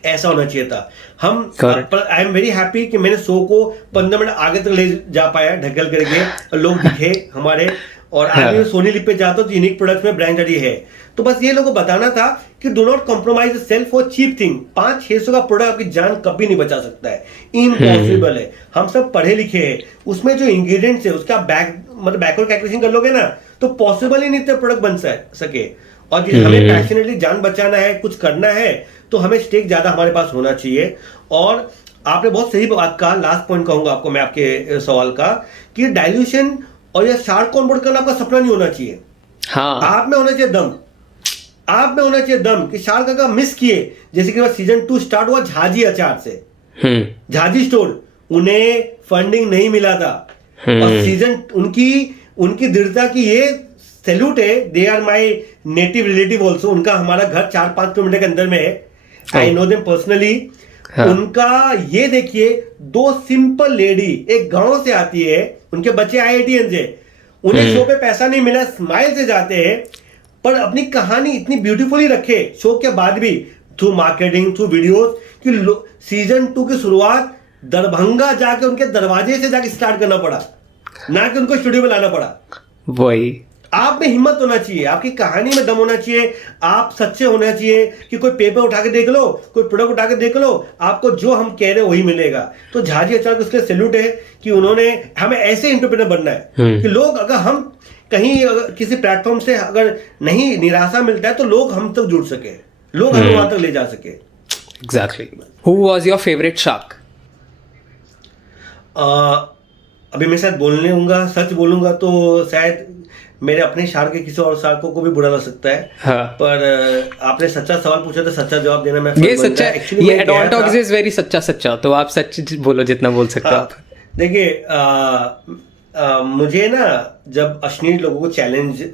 ऐसा होना चाहिए था। आई एम वेरी हैप्पी कि मैंने शो को 15 मिनट आगे तक ले जा पाया ढकेल करके, लोग दिखे हमारे, और आज मैं सोनी लिप पे जाता हूं तो यूनिक प्रोडक्ट्स में ब्रांड जाडी है। तो बस ये लोगों को बताना था कि do not compromise self for cheap thing. 500-600 का प्रोडक्ट आपकी जान कभी नहीं बचा सकता है, इम्पॉसिबल है। हम सब पढ़े लिखे हैं, उसमें जो इंग्रेडिएंट्स है उसका बैकवर्ड कैलकुलेशन कर लोगे ना, तो पॉसिबल ही नहीं इतने प्रोडक्ट बन सके। और हमें पैशनेटली जान बचाना है, कुछ करना है, तो हमें स्टेक ज्यादा हमारे पास होना चाहिए। और आपने बहुत सही बात कहा, लास्ट पॉइंट कहूंगा आपको मैं आपके सवाल का, कि डाइल्यूशन और या शार्क ऑनबोर्ड करना आपका सपना नहीं होना चाहिए। हाँ। आप में होना चाहिए दम, आप में होना चाहिए दम कि शार्क अगर मिस किए, जैसे कि सीजन 2 स्टार्ट हुआ झाजी अचार से, झाजी स्टोर, उन्हें फंडिंग नहीं मिला था, और सीजन उनकी दृढ़ता की ये सैल्यूट है। They are my native relative also, उनका हमारा घर 4-5 किलोमीटर के अंदर में है, आई नो देम पर्सनली। उनका ये देखिए, 2 सिंपल लेडी एक गांव से आती है, उनके बच्चे IITians से, उन्हें शो पे पैसा नहीं मिला, स्माइल से जाते हैं, पर अपनी कहानी इतनी ब्यूटीफुली रखे शो के बाद भी, थ्रू मार्केटिंग, थ्रू वीडियोस, कि सीजन 2 की शुरुआत दरभंगा जाके उनके दरवाजे से जाके स्टार्ट करना पड़ा, ना कि उनको स्टूडियो में लाना पड़ा। वही आप में हिम्मत होना चाहिए, आपकी कहानी में दम होना चाहिए, आप सच्चे होना चाहिए कि कोई पेपर उठा के देख लो, कोई प्रोडक्ट उठा के देख लो, आपको जो हम कह रहे हैं वही मिलेगा। तो झाजी अचार को इसलिए सैल्यूट है कि उन्होंने हमें ऐसे एंटरप्रेन्योर बनना है कि लोग, अगर हम कहीं अगर किसी प्लेटफॉर्म से अगर नहीं निराशा मिलता है, तो लोग हम तक जुड़ सके, लोग हमें वहां तक ले जा सके। Exactly. Who was your favourite shark? अभी मैं शायद बोलने दूंगा, सच बोलूंगा तो शायद मेरे अपने शार्क के किसी और शार्कों को भी बुरा लग सकता है। हाँ। पर आपने सच्चा सवाल पूछा तो सच्चा जवाब देना मैं ये सच्चा, ये एडवांस टॉक्स इज वेरी सच्चा, तो आप सच बोलो जितना बोल सकते हो आप। देखिए, मुझे ना जब अश्नीर लोगों को चैलेंज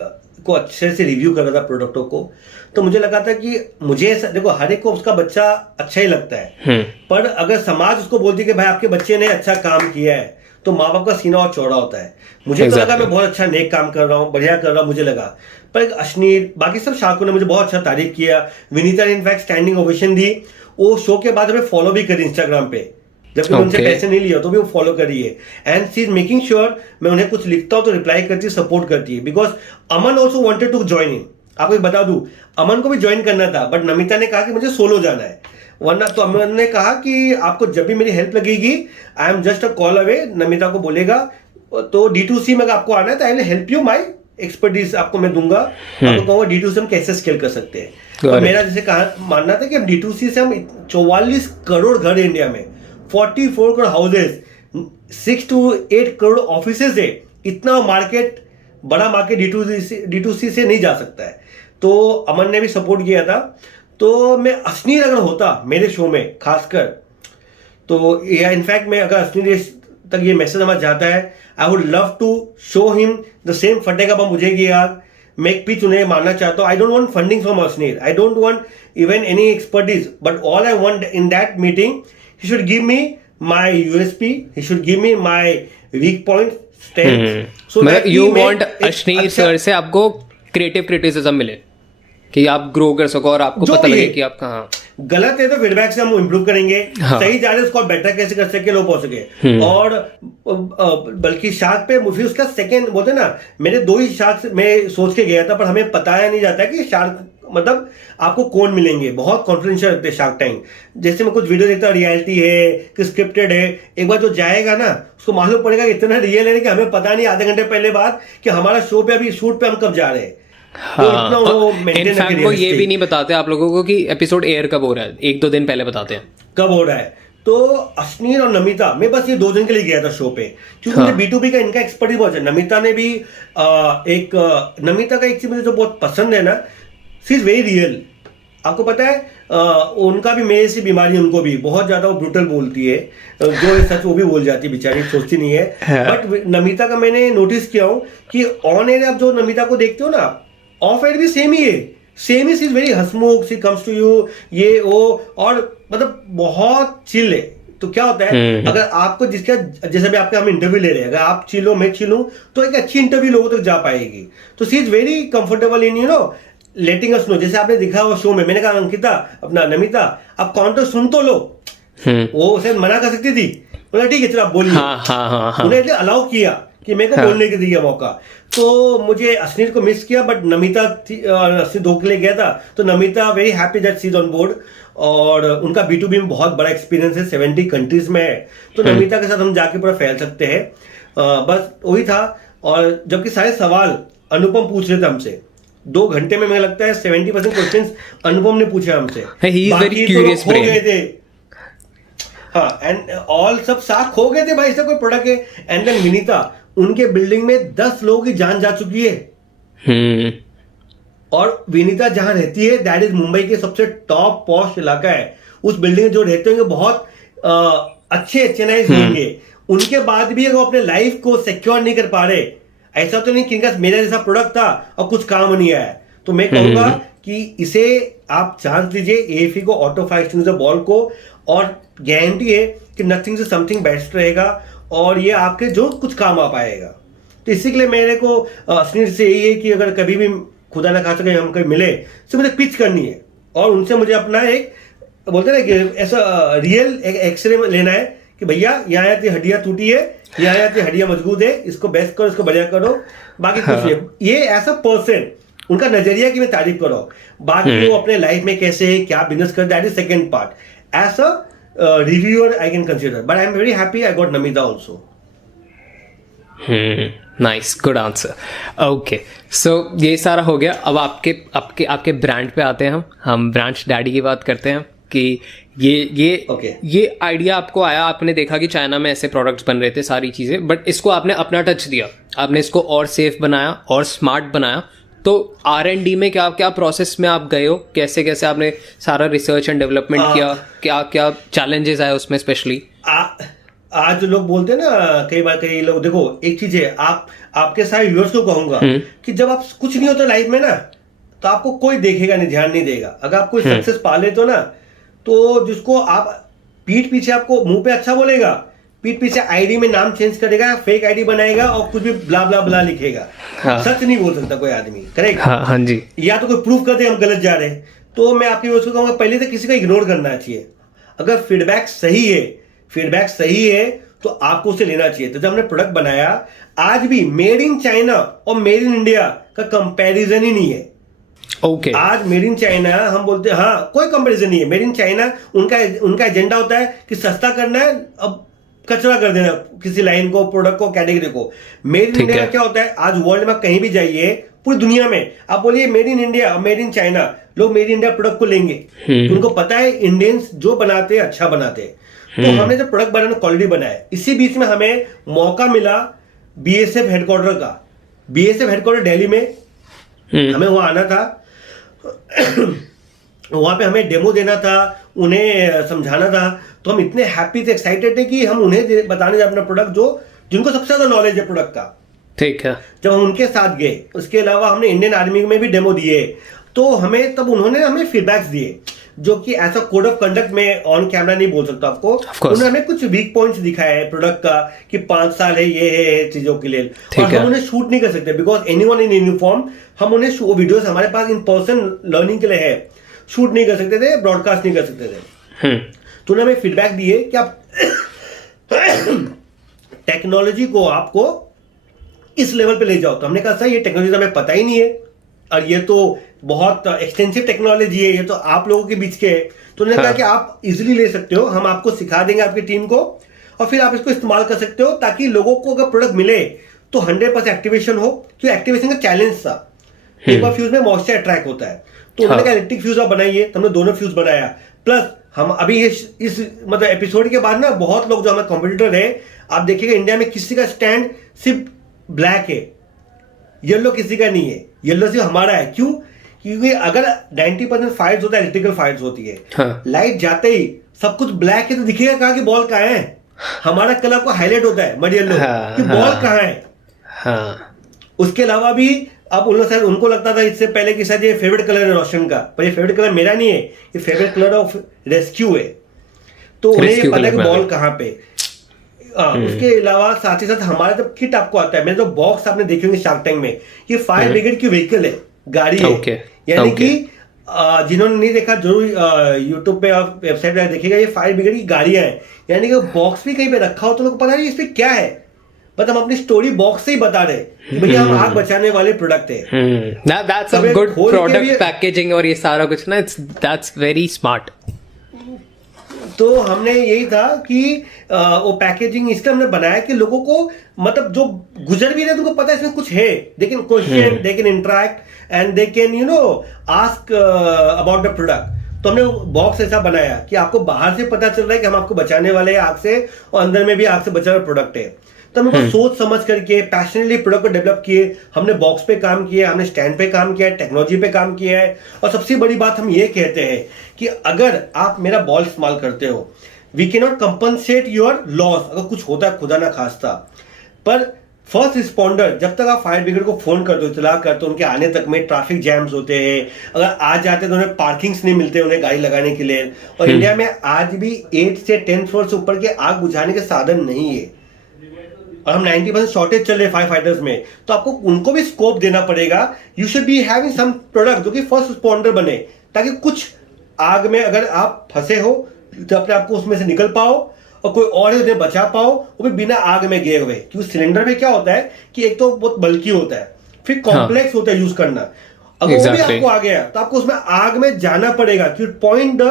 को अच्छे से रिव्यू कर रहा था प्रोडक्टों को, तो मुझे लगा था कि मुझे देखो, हर एक को उसका बच्चा अच्छा ही लगता है, पर अगर समाज उसको बोलती कि भाई आपके बच्चे ने अच्छा काम किया है, तो माँ बाप का सीना और चौड़ा होता है। मुझे तो लगा मैं बहुत अच्छा नेक काम कर रहा हूँ, बढ़िया कर रहा हूँ, मुझे लगा। पर एक अश्नीर, बाकी सब शार्कों ने मुझे बहुत अच्छा तारीफ किया, विनीता ने इनफैक्ट स्टैंडिंग ओवेशन दी। वो शो के बाद हमें फॉलो भी करी इंस्टाग्राम पे, जबकि उनसे पैसे नहीं लिया तो भी वो फॉलो कर रही है, and she is making sure मैं उन्हें कुछ लिखता हूँ तो रिप्लाई करती है, सपोर्ट करती है। Because Aman also wanted to join in, आपको एक बता दूं, अमन को भी ज्वाइन करना था, बट नमिता ने कहा कि मुझे सोलो जाना है, वरना तो अमन ने कहा कि आपको जब भी मेरी हेल्प लगेगी, I am just a call away, Namita को बोलेगा तो D2C में आपको आना है तो I will help you, my expertise आपको मैं दूंगा, आपको कहूँगा D2C हम कैसे स्केल कर सकते हैं। तो मेरा जैसे मानना था कि हम D2C से हम 44 करोड़ घर इंडिया में, 44 crore houses, 6 to 8 crore offices है, इतना मार्केट, बड़ा मार्केट D2C से नहीं जा सकता है। तो अमन ने भी सपोर्ट किया था। तो मैं अश्नीर अगर होता मेरे शो में खासकर, तो या इनफैक्ट मैं अगर असली देश तक ये मैसेज हमारा जाता है, I would love to show him the same फटेगा बम मुझे की आग, मैं एक पिच उन्हें मानना चाहता हूँ. I don't want funding from Ashneer, I don't want even any expertise, but all I want in that meeting, he should give me my USP, he should give me my weak point strength. So मतलब you want Ashneer sir से आपको creative criticism मिले कि आप grow कर सको और आपको पता लगे कि आप कहाँ गलत है तो फीडबैक से हम इम्प्रूव करेंगे. हाँ. सही जा रहे उसको बेटर कैसे कर सके, लोग पहुंच सके. और बल्कि शार्क पे फिर उसका सेकंड बोलते ना, मैंने 2 ही शार्क में सोच के गया था, पर हमें बताया नहीं जाता कि शार्क मतलब आपको कौन मिलेंगे. बहुत कॉन्फिडेंशियल रहते हैं शार्क टैंक. जैसे मैं कुछ वीडियो देखता हूँ, रियलिटी है कि स्क्रिप्टेड है, एक बार जो जाएगा ना उसको मालूम पड़ेगा इतना रियल है कि हमें पता नहीं आधे घंटे पहले बात कि हमारा शो पे अभी शूट पे हम कब जा रहे हैं. हाँ. इनफैक्ट वो ये भी नहीं बताते आप लोगों को कि एपिसोड एयर कब हो रहा है, 1-2 दिन पहले बताते हैं कब हो रहा है. तो अश्नीर और नमिता, मैं बस ये 2 दिन के लिए गया था शो पे, क्योंकि मुझे B2B का इनका एक्सपर्टीज बहुत है. नमिता ने भी नमिता का एक चीज मुझे जो बहुत पसंद है ना, शी इज वेरी रियल. आपको पता है उनका भी मेरे से बीमारी, उनको भी बहुत ज्यादा वो ब्रूटल बोलती है, जो सच वो भी बोल जाती है बेचारी, सोचती नहीं है. बट नमिता का मैंने नोटिस किया हूँ कि ऑन एयर आप जो नमिता को देखते हो ना, ऑफ एयर भी सेम ही है. सेम इज वेरी हंसमुख, शी कम्स टू यू, ये वो, और मतलब बहुत चिल है. तो क्या होता है, अगर आपको जिसका जैसे भी आपके हम इंटरव्यू ले रहे हैं, अगर आप चिलो मैं चिलूं तो एक अच्छी इंटरव्यू लोगों तक जा पाएगी. तो she is very comfortable in you know letting us know. जैसे आपने दिखा वो शो में, मैंने कहा अंकिता अपना नमिता आप काउंटर सुन तो लो, वो शायद मना कर सकती थी, बोला ठीक है चलो आप बोलिए. उन्हें अलाउ किया कि मेरे को बोलने के दिया मौका. तो मुझे अश्नीर को मिस किया, बट नमिता अश्नीर 2 के लिए गया था, तो Namita very happy that she is on board. और उनका B2B में बहुत बड़ा एक्सपीरियंस है, 70 कंट्रीज में है. तो नमिता के साथ हम जाके पूरा फैल सकते हैं. बस वही था. और जबकि सारे सवाल अनुपम पूछ रहे थे हमसे 2 घंटे में, मुझे लगता है 70% क्वेश्चंस अनुपम ने पूछे हमसे. बाकी तो लोग खो गए थे. हाँ, एंड ऑल सब साथ खो गए थे भाई, इसका कोई प्रोडक्ट है. एंड देन विनीता, उनके बिल्डिंग में 10 लोगों की जान जा चुकी है. और विनीता जहां रहती है दैट इज मुंबई के सबसे टॉप पॉश इलाका है. उस बिल्डिंग में जो रहते होंगे बहुत अच्छे नाइस होंगे. उनके बाद भी अगर वो अपने लाइफ को सिक्योर नहीं कर पा रहे, ऐसा तो नहीं कि इनका मेरा जैसा प्रोडक्ट था और कुछ काम नहीं आया. तो मैं कहूंगा कि इसे आप चांस दीजिए AFE को, ऑटो 5 बॉल को, और गारंटी है कि नथिंग से समथिंग बेस्ट रहेगा और ये आपके जो कुछ काम आ पाएगा. तो इसी के लिए मेरे को अश्नीर से यही है कि अगर कभी भी खुदा ना खासा हम कहीं मिले तो मुझे पिच करनी है, और उनसे मुझे अपना एक बोलते ना कि ऐसा रियल एक एक्सरे लेना है कि भैया यहाँ आती हड्डियाँ टूटी है, यहाँ आती हड्डियाँ मजबूत है, इसको बेस्ट करो, इसको बढ़िया करो. बाकी कुछ नहीं. ये ऐसा पर्सन, उनका नजरिया की मैं तारीफ करो, बाकी वो अपने लाइफ में कैसे क्या बिजनेस कर, that is second part. As a reviewer I can consider, but I'm very happy I got Namita also. Nice, good answer. Okay, so ये सारा हो गया. अब आपके ब्रांड पे आते हैं. हम ब्रांच डैडी की बात करते हैं कि ये आइडिया आपको आया, आपने देखा कि चाइना में ऐसे प्रोडक्ट्स बन रहे थे, सारी चीज़ें, बट इसको आपने अपना टच दिया, आपने इसको और सेफ बनाया और स्मार्ट बनाया. तो R&D में क्या क्या प्रोसेस में आप गए हो, कैसे कैसे आपने सारा रिसर्च एंड डेवलपमेंट किया, क्या क्या चैलेंजेस आए उसमें स्पेशली? आज लोग बोलते हैं ना, कई बार कई लोग, देखो एक चीज है, आपके सारे व्यूअर्स को कहूंगा कि जब आप कुछ नहीं होता लाइफ में ना, तो आपको कोई देखेगा नहीं, ध्यान नहीं देगा. अगर आप कोई सक्सेस पा ले तो जिसको आप पीठ पीछे आपको मुंह पे अच्छा बोलेगा, पीठ पीछे आईडी में नाम चेंज करेगा, फेक आईडी बनाएगा और कुछ भी ब्ला ब्ला ब्ला लिखेगा. सच नहीं बोल सकता कोई आदमी, करेक्ट? हाँ जी. या तो कोई प्रूफ कर दे हम गलत जा रहे हैं. तो मैं आपकी व्यूअर्स को कहूंगा पहले तो किसी को इग्नोर करना चाहिए. अगर फीडबैक सही है तो आपको उसे लेना चाहिए. तो जब हमने प्रोडक्ट बनाया, आज भी मेड इन चाइना और मेड इन इंडिया का कंपैरिजन ही नहीं है. ओके. आज मेड इन चाइना हम बोलते हैं, हाँ कोई कंपैरिजन नहीं है. मेड इन चाइना उनका एजेंडा होता है कि सस्ता करना है, अब कचरा कर देना किसी लाइन को, प्रोडक्ट को, कैटेगरी को. मेड इन इंडिया क्या होता है, आज वर्ल्ड में कहीं भी जाइए पूरी दुनिया में, आप बोलिए मेड इन इंडिया और मेड इन चाइना, लोग मेड इन इंडिया प्रोडक्ट को लेंगे. उनको पता है इंडियंस जो बनाते हैं अच्छा बनाते हैं. तो हमने जो प्रोडक्ट बनाना क्वालिटी बनाया. इसी बीच में हमें मौका मिला BSF हेडक्वार्टर का. BSF हेडक्वार्टर दिल्ली में, हमें वहां आना था. वहाँ पे हमें डेमो देना था, उन्हें समझाना था। तो हम इतने हैप्पी थे, एक्साइटेड थे कि हम उन्हें बताने अपना प्रोडक्ट जो जिनको सबसे ज़्यादा नॉलेज है प्रोडक्ट का। ठीक है। जब हम उनके साथ गए, उसके अलावा हमने इंडियन आर्मी में भी डेमो दिए, तो हमें तब उन्होंने हमें फीडबैक्स दिए, जो कि ऐसा कोड ऑफ कंडक्ट में ऑन कैमरा नहीं बोल सकता आपको। उन्होंने हमें कुछ वीक पॉइंट्स दिखाया है प्रोडक्ट का कि 5 साल है, ये है चीजों के लिए, और हम उन्हें शूट नहीं कर सकते बिकॉज एनीवन इन यूनिफॉर्म। हम उन्हें वो वीडियोस हमारे पास इन पर्सन लर्निंग के लिए है, शूट नहीं कर सकते थे, ब्रॉडकास्ट नहीं कर सकते थे। तो उन्होंने हमें फीडबैक दिए कि आप टेक्नोलॉजी को आपको इस लेवल पे ले जाओ। तो हमने कहा सर ये टेक्नोलॉजी तो हमें पता ही नहीं है, और ये तो बहुत एक्सटेंसिव टेक्नोलॉजी है, ये तो आप लोगों के बीच के है। तो उन्होंने कहा कि आप इजीली ले सकते हो, हम आपको सिखा देंगे आपकी टीम को, और फिर आप इसको इस्तेमाल कर सकते हो, ताकि लोगों को अगर प्रोडक्ट मिले तो 100% एक्टिवेशन हो। तो एक्टिवेशन का चैलेंज था, एक बार फ्यूज में मॉइस्चर अट्रैक्ट होता है, तो उन्होंने कहा इलेक्ट्रिक फ्यूज आप बनाइए। तो हमने दोनों फ्यूज बनाया। प्लस हम अभी इस मतलब एपिसोड के बाद ना बहुत लोग जो हमारे कॉम्पिटिटर है, आप देखिएगा इंडिया में किसी का स्टैंड सिर्फ ब्लैक है, येलो किसी का नहीं है, येलो सिर्फ हमारा है। क्यों? क्योंकि अगर 90% फाइट्स होता है, इलेक्ट्रिकल फाइट्स होती है, लाइट जाते ही सब कुछ ब्लैक है, तो दिखेगा कहाँ कि बॉल कहाँ है। हमारा कलर को हाईलाइट होता है मड येलो कि बॉल कहाँ है। उसके अलावा भी अब उन लोग शायद उनको लगता था इससे पहले कि शायद ये फेवरेट कलर है रोशन का, पर ये फेवरेट कलर मेरा नहीं है, ये फेवरेट कलर ऑफ रेस्क्यू है। तो उन्हें ये पता है कि बॉल कहाँ पे। उसके अलावा साथ ही साथ हमारा जब किट आपको आता है, मेरे जो बॉक्स आपने देखे होंगे शार्क टैंक में, ये फायर ब्रिगेड की व्हीकल है, गाड़ी है। यानी कि जिन्होंने नहीं देखा जरूर यूट्यूब पे आप वेबसाइट पे देखिएगा, ये फायर ब्रिगेड की गाड़ियां हैं। यानी कि बॉक्स भी कहीं पे रखा हो तो लोग पता नहीं इस पे क्या है, बट हम अपनी स्टोरी बॉक्स से ही बता रहे कि भैया हम आग बचाने वाले प्रोडक्ट है। That's a good product packaging और ये सारा कुछ ना, दैट्स वेरी स्मार्ट। तो हमने यही था कि वो पैकेजिंग इसलिए हमने बनाया कि लोगों को मतलब जो गुजर भी रहे तुमको पता है इसमें कुछ है, they can question, they can interact and they can ask about the product. तो हमने बॉक्स ऐसा बनाया कि आपको बाहर से पता चल रहा है कि हम आपको बचाने वाले हैं आग से, और अंदर में भी आग से बचा हुआ प्रोडक्ट है। तो हमने सोच समझ करके पैशनेटली प्रोडक्ट को डेवलप किए। हमने बॉक्स पे काम किया, हमने स्टैंड पे काम किया है, टेक्नोलॉजी पे काम किया है। और सबसे बड़ी बात हम ये कहते हैं कि अगर आप मेरा बॉल इस्तेमाल करते हो, we can not compensate your loss, अगर कुछ होता है खुदा ना खास्ता। पर फर्स्ट रिस्पॉन्डर जब तक आप फायर ब्रिगेड को फोन करते हो, इतला करते हो, उनके आने तक में ट्रैफिक जैम्स होते हैं, अगर आ जाते तो उन्हें पार्किंग्स नहीं मिलते उन्हें गाड़ी लगाने के लिए। और इंडिया में आज भी 8 से 10 फ्लोर से ऊपर के आग बुझाने के साधन नहीं है, और हम 90% शॉर्टेज चल रहे फायर फाइटर्स में। तो आपको उनको भी स्कोप देना पड़ेगा। You should be having some product जो कि फर्स्ट रिस्पॉन्डर बने, ताकि कुछ आग में अगर आप फंसे हो तो अपने आपको उसमें से निकल पाओ, और कोई और है उन्हें बचा पाओ, वो भी बिना आग में गए हुए। क्योंकि सिलेंडर में क्या होता है कि एक तो बहुत बल्कि होता है, फिर कॉम्प्लेक्स होता है यूज करना। अगर वो भी आपको आ गया तो आपको उसमें आग में जाना पड़ेगा, क्योंकि पॉइंट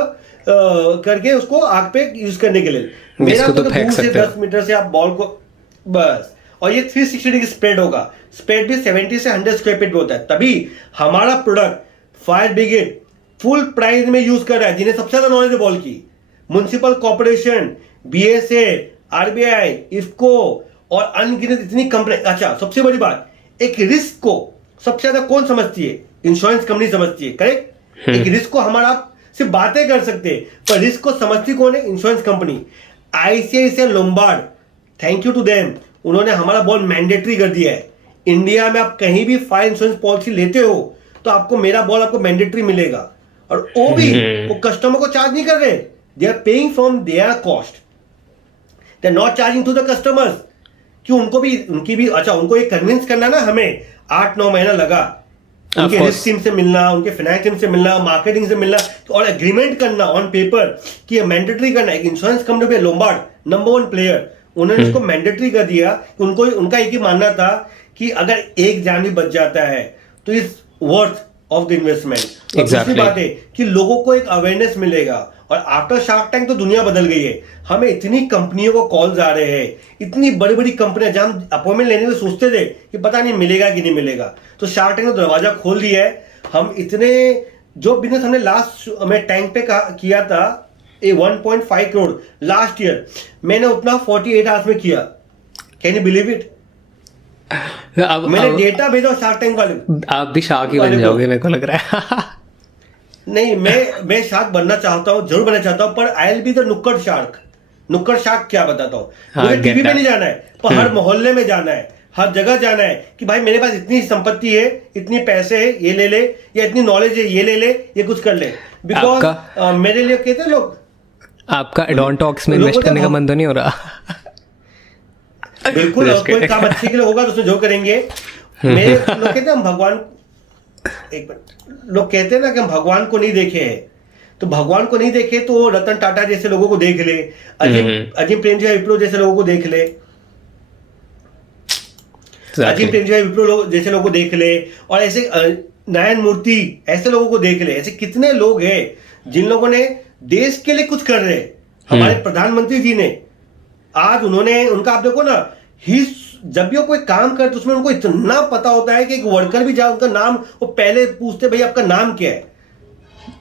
करके उसको आग पे यूज करने के लिए। मेरा तो 2 से 10 मीटर से आप बॉल को बस, और ये 360 डिग्री स्प्रेड होगा। स्प्रेड भी 70 से 100 स्क्वायर फीट में होता है। तभी हमारा product fire brigade full price में यूज कर रहा है, जिन्हें सबसे ज्यादा नॉलेज है बॉल की। Municipal corporation, BSA, RBI, IFFCO और अनगिनत इतनी कंपनी। अच्छा, सबसे बड़ी बात, एक रिस्क को सबसे ज्यादा कौन समझती है? इंश्योरेंस कंपनी समझती है, करेक्ट। एक रिस्क को हमारा आप सिर्फ बातें कर सकते हैं, पर रिस्क को समझती कौन है? Insurance company. ICICI Lombard, thank you to them, उन्होंने हमारा बॉल मैंडेटरी कर दिया है। इंडिया में आप कहीं भी फायर इंश्योरेंस पॉलिसी लेते हो तो आपको मेरा बॉल आपको मैंडेटरी मिलेगा, और वो भी वो कस्टमर को चार्ज नहीं कर रहे, they are paying from their cost, they are not charging to the customers. क्यों? उनको भी उनकी भी अच्छा, उनको ये कन्विंस करना ना, हमें 8-9 महीना लगा उनके रिस्क टीम से मिलना, उनके फाइनेंस टीम से मिलना, मार्केटिंग से मिलना, और एग्रीमेंट करना ऑन पेपर कि मैंडेटरी करना। एक इंश्योरेंस कंपनी पे लोम्बार्ड नंबर 1 प्लेयर, उन्होंने इसको मैंडेटरी कर दिया। उनको उनका एक ही मानना था कि अगर एक जान भी बच जाता है तो is worth of the investment. दूसरी बात है कि लोगों को एक अवेयरनेस मिलेगा, और आफ्टर शार्क टैंक तो दुनिया बदल गई है। हमें इतनी कंपनियों को कॉल्स आ रहे हैं, इतनी बड़ी बड़ी कंपनियां, जहां हम अपॉइंटमेंट लेने में सोचते थे कि पता नहीं मिलेगा कि नहीं मिलेगा, तो शार्क टैंक ने दरवाजा खोल दिया है। हम इतने जो बिजनेस हमने लास्ट में टैंक पे किया था 1.5 करोड़ लास्ट ईयर, मैंने उतना 48 आवर्स में किया। Can you believe it? मैंने डेटा भेजा शार्क टैंक वाले, आप भी शार्क ही बन जाओगे मेरे को लग रहा है। नहीं, मैं शार्क बनना चाहता हूँ, जरूर बनना चाहता हूँ, पर आई विल बी द नुक्कड़ शार्क। नुक्कड़ शार्क क्या बताता हूँ, हाँ, मुझे टीवी get पे नहीं that. जाना है, पर हर मोहल्ले में जाना है, हर जगह जाना है कि भाई मेरे पास इतनी संपत्ति है, इतनी पैसे है, ये ले ले, या इतनी नॉलेज है, ये ले ले, ये कुछ कर ले। बिकॉज मेरे लिए कहते हैं लोग, आपका एडोनटॉक्स में इन्वेस्ट करने का मन तो नहीं हो रहा? बिल्कुल, और कोई काम अच्छे के लिए होगा तो उसमें जो करेंगे। मेरे लोग कहते हैं हम भगवान, एक मिनट, लोग कहते हैं ना कि हम भगवान को नहीं देखे हैं, तो भगवान को नहीं देखे तो रतन टाटा जैसे लोगों को देख ले, अजीम प्रेमजी विप्रो जैसे लोगों को देख ले, अजीम प्रेमजी विप्रो जैसे लोगों को देख ले, और ऐसे नारायण मूर्ति ऐसे लोगों को देख ले। ऐसे कितने लोग हैं जिन लोगों ने देश के लिए कुछ कर रहे। हमारे प्रधानमंत्री जी ने आज उन्होंने, उनका आप देखो ना, ही जब भी वो कोई काम करते उसमें उनको इतना पता होता है कि एक वर्कर भी जाए उनका नाम, वो पहले पूछते भाई आपका नाम क्या है,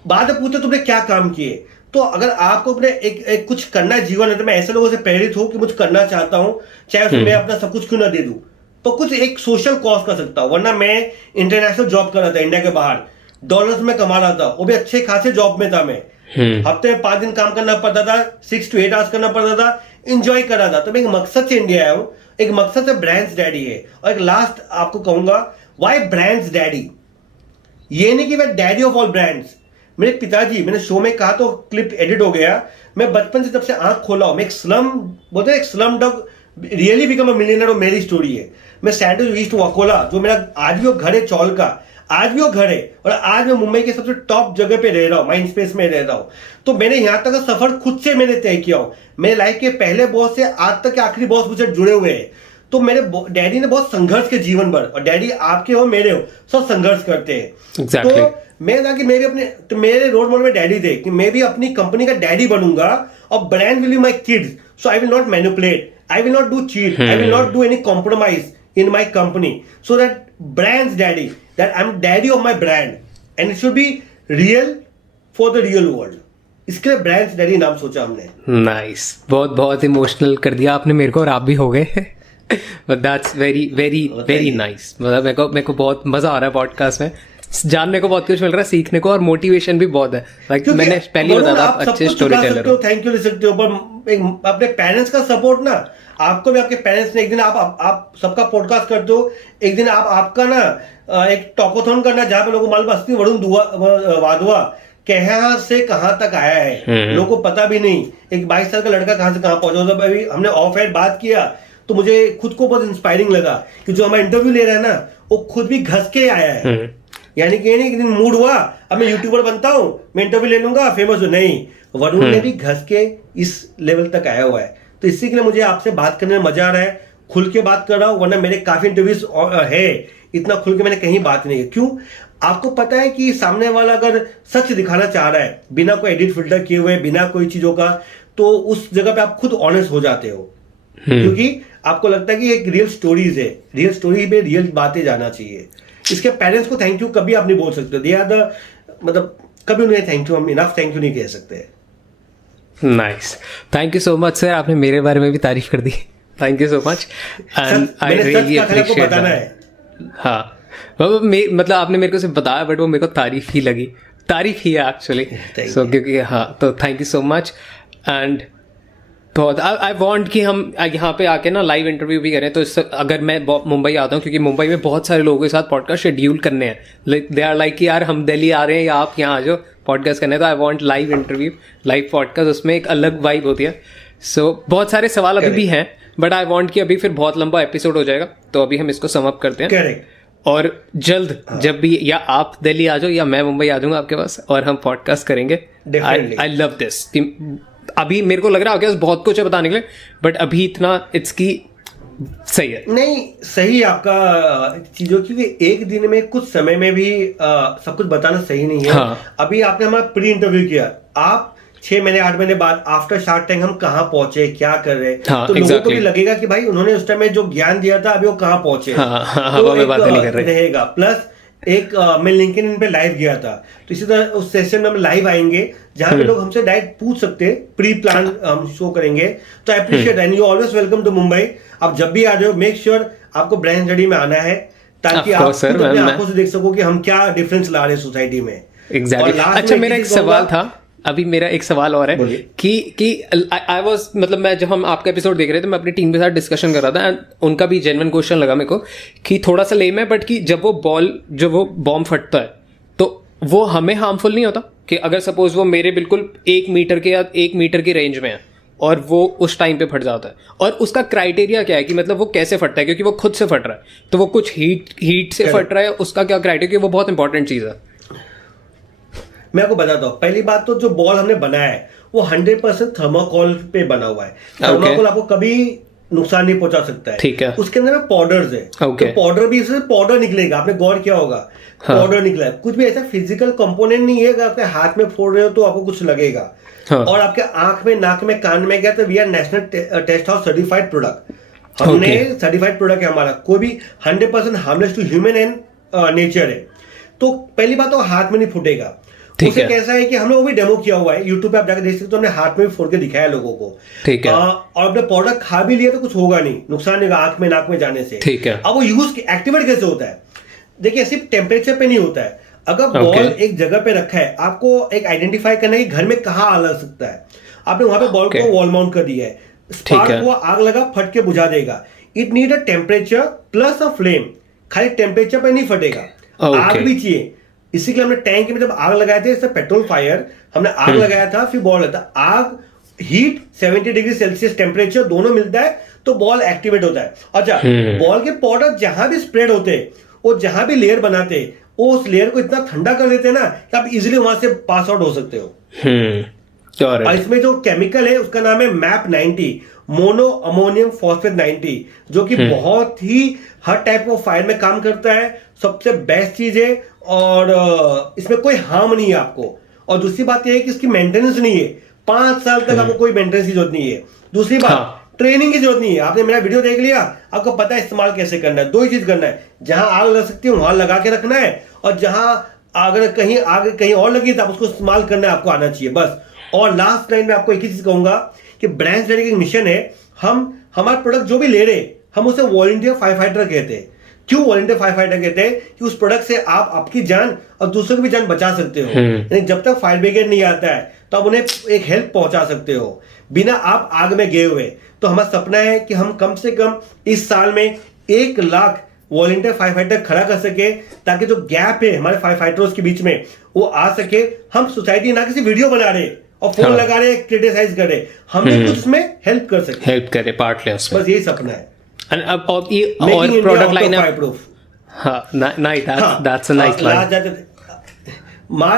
बाद में पूछते तुमने क्या काम किए। तो अगर आपको अपने एक कुछ करना है जीवन में, तो मैं ऐसे लोगों से प्रेरित हूं कि मुझे करना चाहता हूं, चाहे उसमें मैं अपना सब कुछ क्यों ना दे दूं, तो कुछ एक सोशल कॉज कर सकता हूं। वरना मैं इंटरनेशनल जॉब कर रहा था, इंडिया के बाहर डॉलर्स में कमा रहा था, वो भी अच्छे खासे जॉब में था। मैं हफ्ते में 5 दिन काम करना पड़ता था, 6 to 8 आवर्स करना पड़ता था, इंजॉय कर रहा था। तो मैं एक मकसद से इंडिया आया हूं, एक मकसद से ब्रांड्स डैडी है। और एक लास्ट आपको कहूंगा, व्हाई ब्रांड्स डैडी, ये नहीं कि मैं डैडी ऑफ ऑल ब्रांड्स। मेरे पिताजी, मैंने शो में कहा तो क्लिप एडिट हो गया, मैं बचपन से जब से आंख खोला हूं, मैं एक स्लम, बोलते हैं एक slum dog really become a millionaire, और मेरी स्टोरी है। मैं सैंडविच ईस्ट वकोला, जो मेरा आज भी वो घर है चौल का, आज भी वो घर है, और आज मैं मुंबई के सबसे टॉप जगह पे रह रहा हूँ, माइंड स्पेस में रह रहा हूँ। तो मैंने यहाँ तक का सफर खुद से मैंने तय किया हूँ। मेरे लाइफ के पहले बॉस से आज तक के आखिरी बॉस मुझसे जुड़े हुए हैं। तो मेरे डैडी ने बहुत संघर्ष के जीवन भर, और डैडी आपके हो मेरे हो, सब संघर्ष करते हैं। Exactly. तो मैं ना कि मेरे अपने, तो मेरे रोल मॉडल में डैडी थे कि मैं भी अपनी कंपनी का डैडी बनूंगा, और brand will be my kids, so I will not manipulate, I will not do cheat, I will not do any compromise in my company, so that brand's daddy, that I'm daddy of my brand, and it should be real for the real world. इसके लिए brands daddy नाम सोचा हमने। Nice, बहुत बहुत emotional कर दिया आपने मेरे को, और आप भी हो गए। But that's very very very nice. मतलब मेरे को बहुत मजा आ रहा है पॉडकास्ट में, जानने को बहुत कुछ मिल रहा है, सीखने को, और मोटिवेशन भी बहुत है। लाइक मैंने पहले बताया था, आप अच्छे स्टोरी टेलर हो, थैंक यू लिख सकते हो, पर अपने पेरेंट्स का सपोर्ट ना, आपको भी आपके पेरेंट्स ने एक दिन, आप सबका पॉडकास्ट करते हो, एक दिन आपका ना एक टॉकोथॉन करना, जहाँ पे लोगों मालूम अस्ती वरुण वाधवा कहाँ से कहाँ तक आया है, लोगों को पता भी नहीं। एक 22 साल का लड़का कहाँ से कहाँ पहुंचा। जब अभी हमने ऑफ एयर बात किया तो मुझे खुद को बहुत इंस्पायरिंग लगा कि जो हमारा इंटरव्यू ले रहा है ना, वो खुद भी घस के आया है। यानी कि एक दिन मूड हुआ, अब मैं यूट्यूबर बनता हूँ, मैं इंटरव्यू ले लूंगा, फेमस हो, नहीं, वरुण ने भी घस के इस लेवल तक आया हुआ है। तो इसी के लिए मुझे आपसे बात करने में मजा आ रहा है, खुल के बात कर रहा हूँ, वरना मेरे काफी इंटरव्यूज है, इतना खुल के मैंने कहीं बात नहीं है। क्यों? आपको पता है कि सामने वाला अगर सच दिखाना चाह रहा है, बिना कोई एडिट फिल्टर किए हुए, बिना कोई चीजों का, तो उस जगह पे आप खुद ऑनेस्ट हो जाते हो, क्योंकि आपको लगता है कि एक रियल स्टोरीज है, रियल स्टोरी में रियल बातें जाना चाहिए। इसके पेरेंट्स को थैंक यू कभी आप नहीं बोल सकते, दे आर द, मतलब कभी उन्हें थैंक यू, हम इनफ थैंक यू नहीं कह सकते। Nice, thank you so much sir, आपने मेरे बारे में भी तारीफ कर दी, thank you so much, and I really appreciate that. हाँ, मतलब आपने मेरे को सिर्फ बताया, बट वो मेरे को तारीफ ही लगी, तारीफ ही है एक्चुअली। सो क्योंकि हाँ, तो thank you so much. And बहुत आई वांट कि हम यहाँ पे आके ना लाइव इंटरव्यू भी करें। तो अगर मैं मुंबई आता हूँ, क्योंकि मुंबई में बहुत सारे लोगों के साथ पॉडकास्ट शेड्यूल करने हैं, दे आर लाइक कि यार हम दिल्ली आ रहे हैं या आप यहाँ आ जाओ पॉडकास्ट करने। तो I want live interview, live podcast, उसमें एक अलग वाइब होती है। सो बहुत सारे सवाल अभी भी हैं, बट आई वांट कि अभी फिर बहुत लंबा एपिसोड हो जाएगा, तो अभी हम इसको सम अप करते हैं। करेक्ट। और जल्द जब भी या आप दिल्ली आ जाओ या मैं मुंबई आ जाऊंगा आपके पास, और हम पॉडकास्ट करेंगे। I love this. अभी मेरे को लग रहा है बहुत कुछ है बताने के लिए, बट अभी इतना इट्स की सही है। नहीं, सही आपका चीजों की, एक दिन में कुछ समय में भी सब कुछ बताना सही नहीं है। हाँ। अभी आपने हमारा प्री इंटरव्यू किया, आप 6 महीने 8 महीने बाद आफ्टर शार्क टैंक हम कहाँ पहुंचे, क्या कर रहे, हाँ, तो लोगों को भी लगेगा कि भाई उन्होंने उस टाइम में जो ज्ञान दिया था अभी वो कहाँ पहुंचे। तो एक बात नहीं कर रहे रहेगा। प्लस एक मैं लिंक्डइन पे लाइव गया था, तो इसी तरह उस सेशन में हम लाइव आएंगे जहां पे लोग हमसे डायरेक्ट पूछ सकते हैं, प्री प्लान हम शो करेंगे। तो I appreciate, and you always welcome to Mumbai. आप जब भी आ जाओ, मेक श्योर आपको ब्रांड स्टडी में आना है, ताकि Of आप course, sir, खुद अपनी मैं- आंखों से देख सको कि हम क्या डिफरेंस ला रहे हैं सोसाइटी में। एग्जैक्टली और last अच्छा में मेरा एक चीज़ सवाल कहूंगा- था, अभी मेरा एक सवाल और है बोलिए। कि आई वाज मतलब मैं जब हम आपका एपिसोड देख रहे थे मैं अपनी टीम के साथ डिस्कशन कर रहा था एंड उनका भी जेन्युइन क्वेश्चन लगा मेरे को कि थोड़ा सा लेम है बट कि जब वो बॉम्ब फटता है तो वो हमें हार्मफुल नहीं होता कि अगर सपोज वो मेरे बिल्कुल 1 मीटर के या 1 मीटर की रेंज में है और वो उस टाइम पे फट जाता है, और उसका क्राइटेरिया क्या है कि मतलब वो कैसे फटता है, क्योंकि वो खुद से फट रहा है तो वो कुछ हीट से फट रहा है, उसका क्या क्राइटेरिया, वो बहुत इंपॉर्टेंट चीज़ है। मैं आपको बताता हूँ। पहली बात तो जो बॉल हमने बनाया है वो 100% थर्माकोल पे बना हुआ है। थर्माकोल आपको कभी नुकसान नहीं पहुंचा सकता है। ठीक है। उसके अंदर में पाउडर्स है। Okay. तो पाउडर भी इससे पाउडर निकलेगा, आपने गौर किया होगा। हाँ। पाउडर निकला है, कुछ भी ऐसा फिजिकल कंपोनेंट नहीं है। अगर आपके हाथ में फोड़ रहे हो तो आपको कुछ लगेगा। हाँ। और आपके आंख में, नाक में, कान में गया तो we are national test house certified product. हमने सर्टिफाइड प्रोडक्ट है हमारा, कोई भी 100% harmless to human and nature है। तो पहली बात तो हाथ में नहीं फूटेगा। ठीक उसे है। कैसा है कि हमने वो भी डेमो किया हुआ है, यूट्यूब पे आप जाकर देख सकते हो। तो हमने हाथ में भी फोड़ के दिखाया लोगों को। ठीक है। और अपने प्रोडक्ट खा भी लिया तो कुछ होगा नहीं, नुकसान नहीं होगा आंख में, नाक में जाने से। ठीक है। अब वो यूज एक्टिवेट कैसे होता है? देखिए, सिर्फ टेम्परेचर पे नहीं होता है। अगर बॉल Okay. एक जगह पे रखा है, आपको एक आइडेंटिफाई करना है कि घर में कहाँ आग लग सकता है। आपने वहां पे बॉल Okay. को वॉल माउंट कर दिया है, ठीक स्पार्क है। हुआ, आग लगा, फट के बुझा देगा। It need a temperature plus a flame. खाली टेम्परेचर पे नहीं फटेगा, Okay. आग भी चाहिए। इसी के लिए हमने टैंक में जब आग लगाए थे, इससे पेट्रोल फायर हमने आग लगाया था, फिर बॉल था। आग, हीट, 70 डिग्री सेल्सियस टेम्परेचर दोनों मिलता है तो बॉल एक्टिवेट होता है। अच्छा, बॉल के पाउडर जहां भी स्प्रेड होते हैं, वो जहां भी लेयर बनाते हैं, वो उस लेयर को इतना ठंडा कर देते हैं ना कि आप इजीली वहां से पास आउट हो सकते हो। और इसमें जो केमिकल है उसका नाम है मैप 90, मोनो अमोनियम फॉस्फेट 90, जो कि बहुत ही हर टाइप ऑफ फायर में काम करता है। सबसे बेस्ट चीज है और इसमें कोई हार्म नहीं है आपको। और दूसरी बात यह है कि इसकी मेंटेनेंस नहीं है, 5 साल तक आपको कोई मेंटेनेंस की जरूरत नहीं है। दूसरी बात, हाँ। ट्रेनिंग की जरूरत नहीं है। आपने मेरा वीडियो देख लिया, आपको पता है इस्तेमाल कैसे करना है। 2 ही चीज करना है, जहां आग लग सकती है वहां लगा के रखना है, और जहां अगर कहीं आग कहीं और लगी तो आप उसको इस्तेमाल करना है, आपको आना चाहिए बस। और लास्ट लाइन में आपको एक ही चीज कहूंगा कि ब्रांड रेडी का मिशन है, हम हमारा प्रोडक्ट जो भी ले रहे हम उसे वॉलंटियर फायर फाइटर कहते हैं। क्यों वॉलंटियर फायर फाइटर कहते हैं? कि उस प्रोडक्ट से आप आपकी जान और दूसरों की भी जान बचा सकते हो। यानी जब तक फायर ब्रिगेड नहीं आता है तो आप उन्हें एक हेल्प पहुंचा सकते हो बिना आप आग में गए हुए। तो हमारा सपना है कि हम कम से कम इस साल में 1 लाख वॉलंटियर फायर फाइटर खड़ा कर सके, ताकि जो गैप है हमारे फायर फाइटर्स के बीच में वो आ सके। हम सोसाइटी ना किसी वीडियो बना रहे और फोन हाँ। लगा रहे, क्रिटिसाइज कर रहे, हम भी उसमें हेल्प कर सके। हेल्प करे, पार्ट ले उसमें। बस यही सपना है। And अब ये Making और India product auto line fire proof। हाँ, nice, that's a nice line.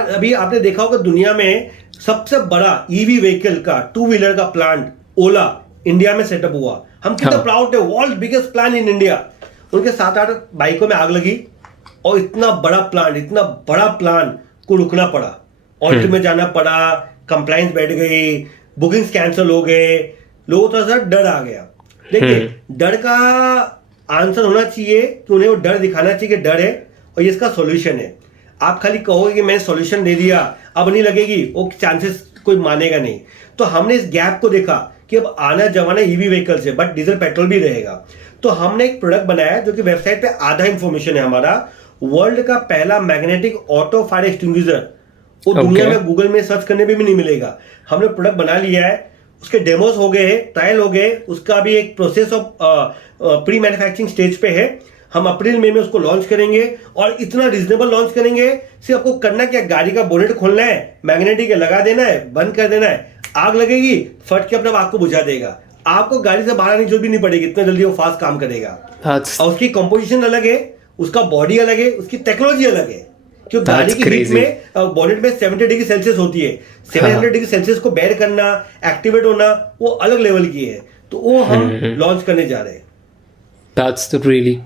अभी आपने देखा होगा दुनिया में सबसे बड़ा ईवी व्हीकल का 2 व्हीलर का प्लांट ओला इंडिया में सेटअप हुआ। हम कितना हाँ। प्राउड है, world biggest plant in India. उनके 7-8 बाइकों में आग लगी और इतना बड़ा प्लांट को रुकना पड़ा, ऑडिट में जाना पड़ा, कंप्लाइंस बैठ गई, बुकिंग्स कैंसिल हो गए, लोगों को थोड़ा सा डर आ गया। देखिए, डर का आंसर होना चाहिए कि उन्हें वो डर दिखाना चाहिए कि डर है और ये इसका सॉल्यूशन है। आप खाली कहोगे कि मैंने सॉल्यूशन दे दिया अब नहीं लगेगी, वो चांसेस कोई मानेगा नहीं। तो हमने इस गैप को देखा कि अब आना जमाना ईवी व्हीकल से, बट डीजल पेट्रोल भी रहेगा। तो हमने एक प्रोडक्ट बनाया जो कि वेबसाइट पे आधा इंफॉर्मेशन है हमारा। वर्ल्ड का पहला मैग्नेटिक ऑटो फायर एक्सटिंग्विशर, वो दुनिया में गूगल में सर्च करने पे भी नहीं मिलेगा। हमने प्रोडक्ट बना लिया है, उसके डेमोस हो गए, ट्रायल हो गए, उसका भी एक process of pre manufacturing stage पे है। हम अप्रैल मई में उसको लॉन्च करेंगे और इतना रिजनेबल लॉन्च करेंगे। सिर्फ आपको करना क्या, गाड़ी का बोनेट खोलना है, मैग्नेटिक लगा देना है, बंद कर देना है, आग लगेगी, फट के अपने आग को बुझा देगा। आपको गाड़ी से बाहर आने की जरूरत भी नहीं पड़ेगी, इतना जल्दी वो फास्ट काम करेगा। और उसकी कंपोजिशन अलग है, उसका बॉडी अलग है, उसकी टेक्नोलॉजी अलग है। क्यों गाड़ी की हीट में बोनेट में 70 डिग्री सेल्सियस होती है, 700 डिग्री सेल्सियस को बेयर करना, एक्टिवेट होना, वो अलग लेवल की है। तो वो हम लॉन्च करने जा रहे हैं। दैट्स रियली,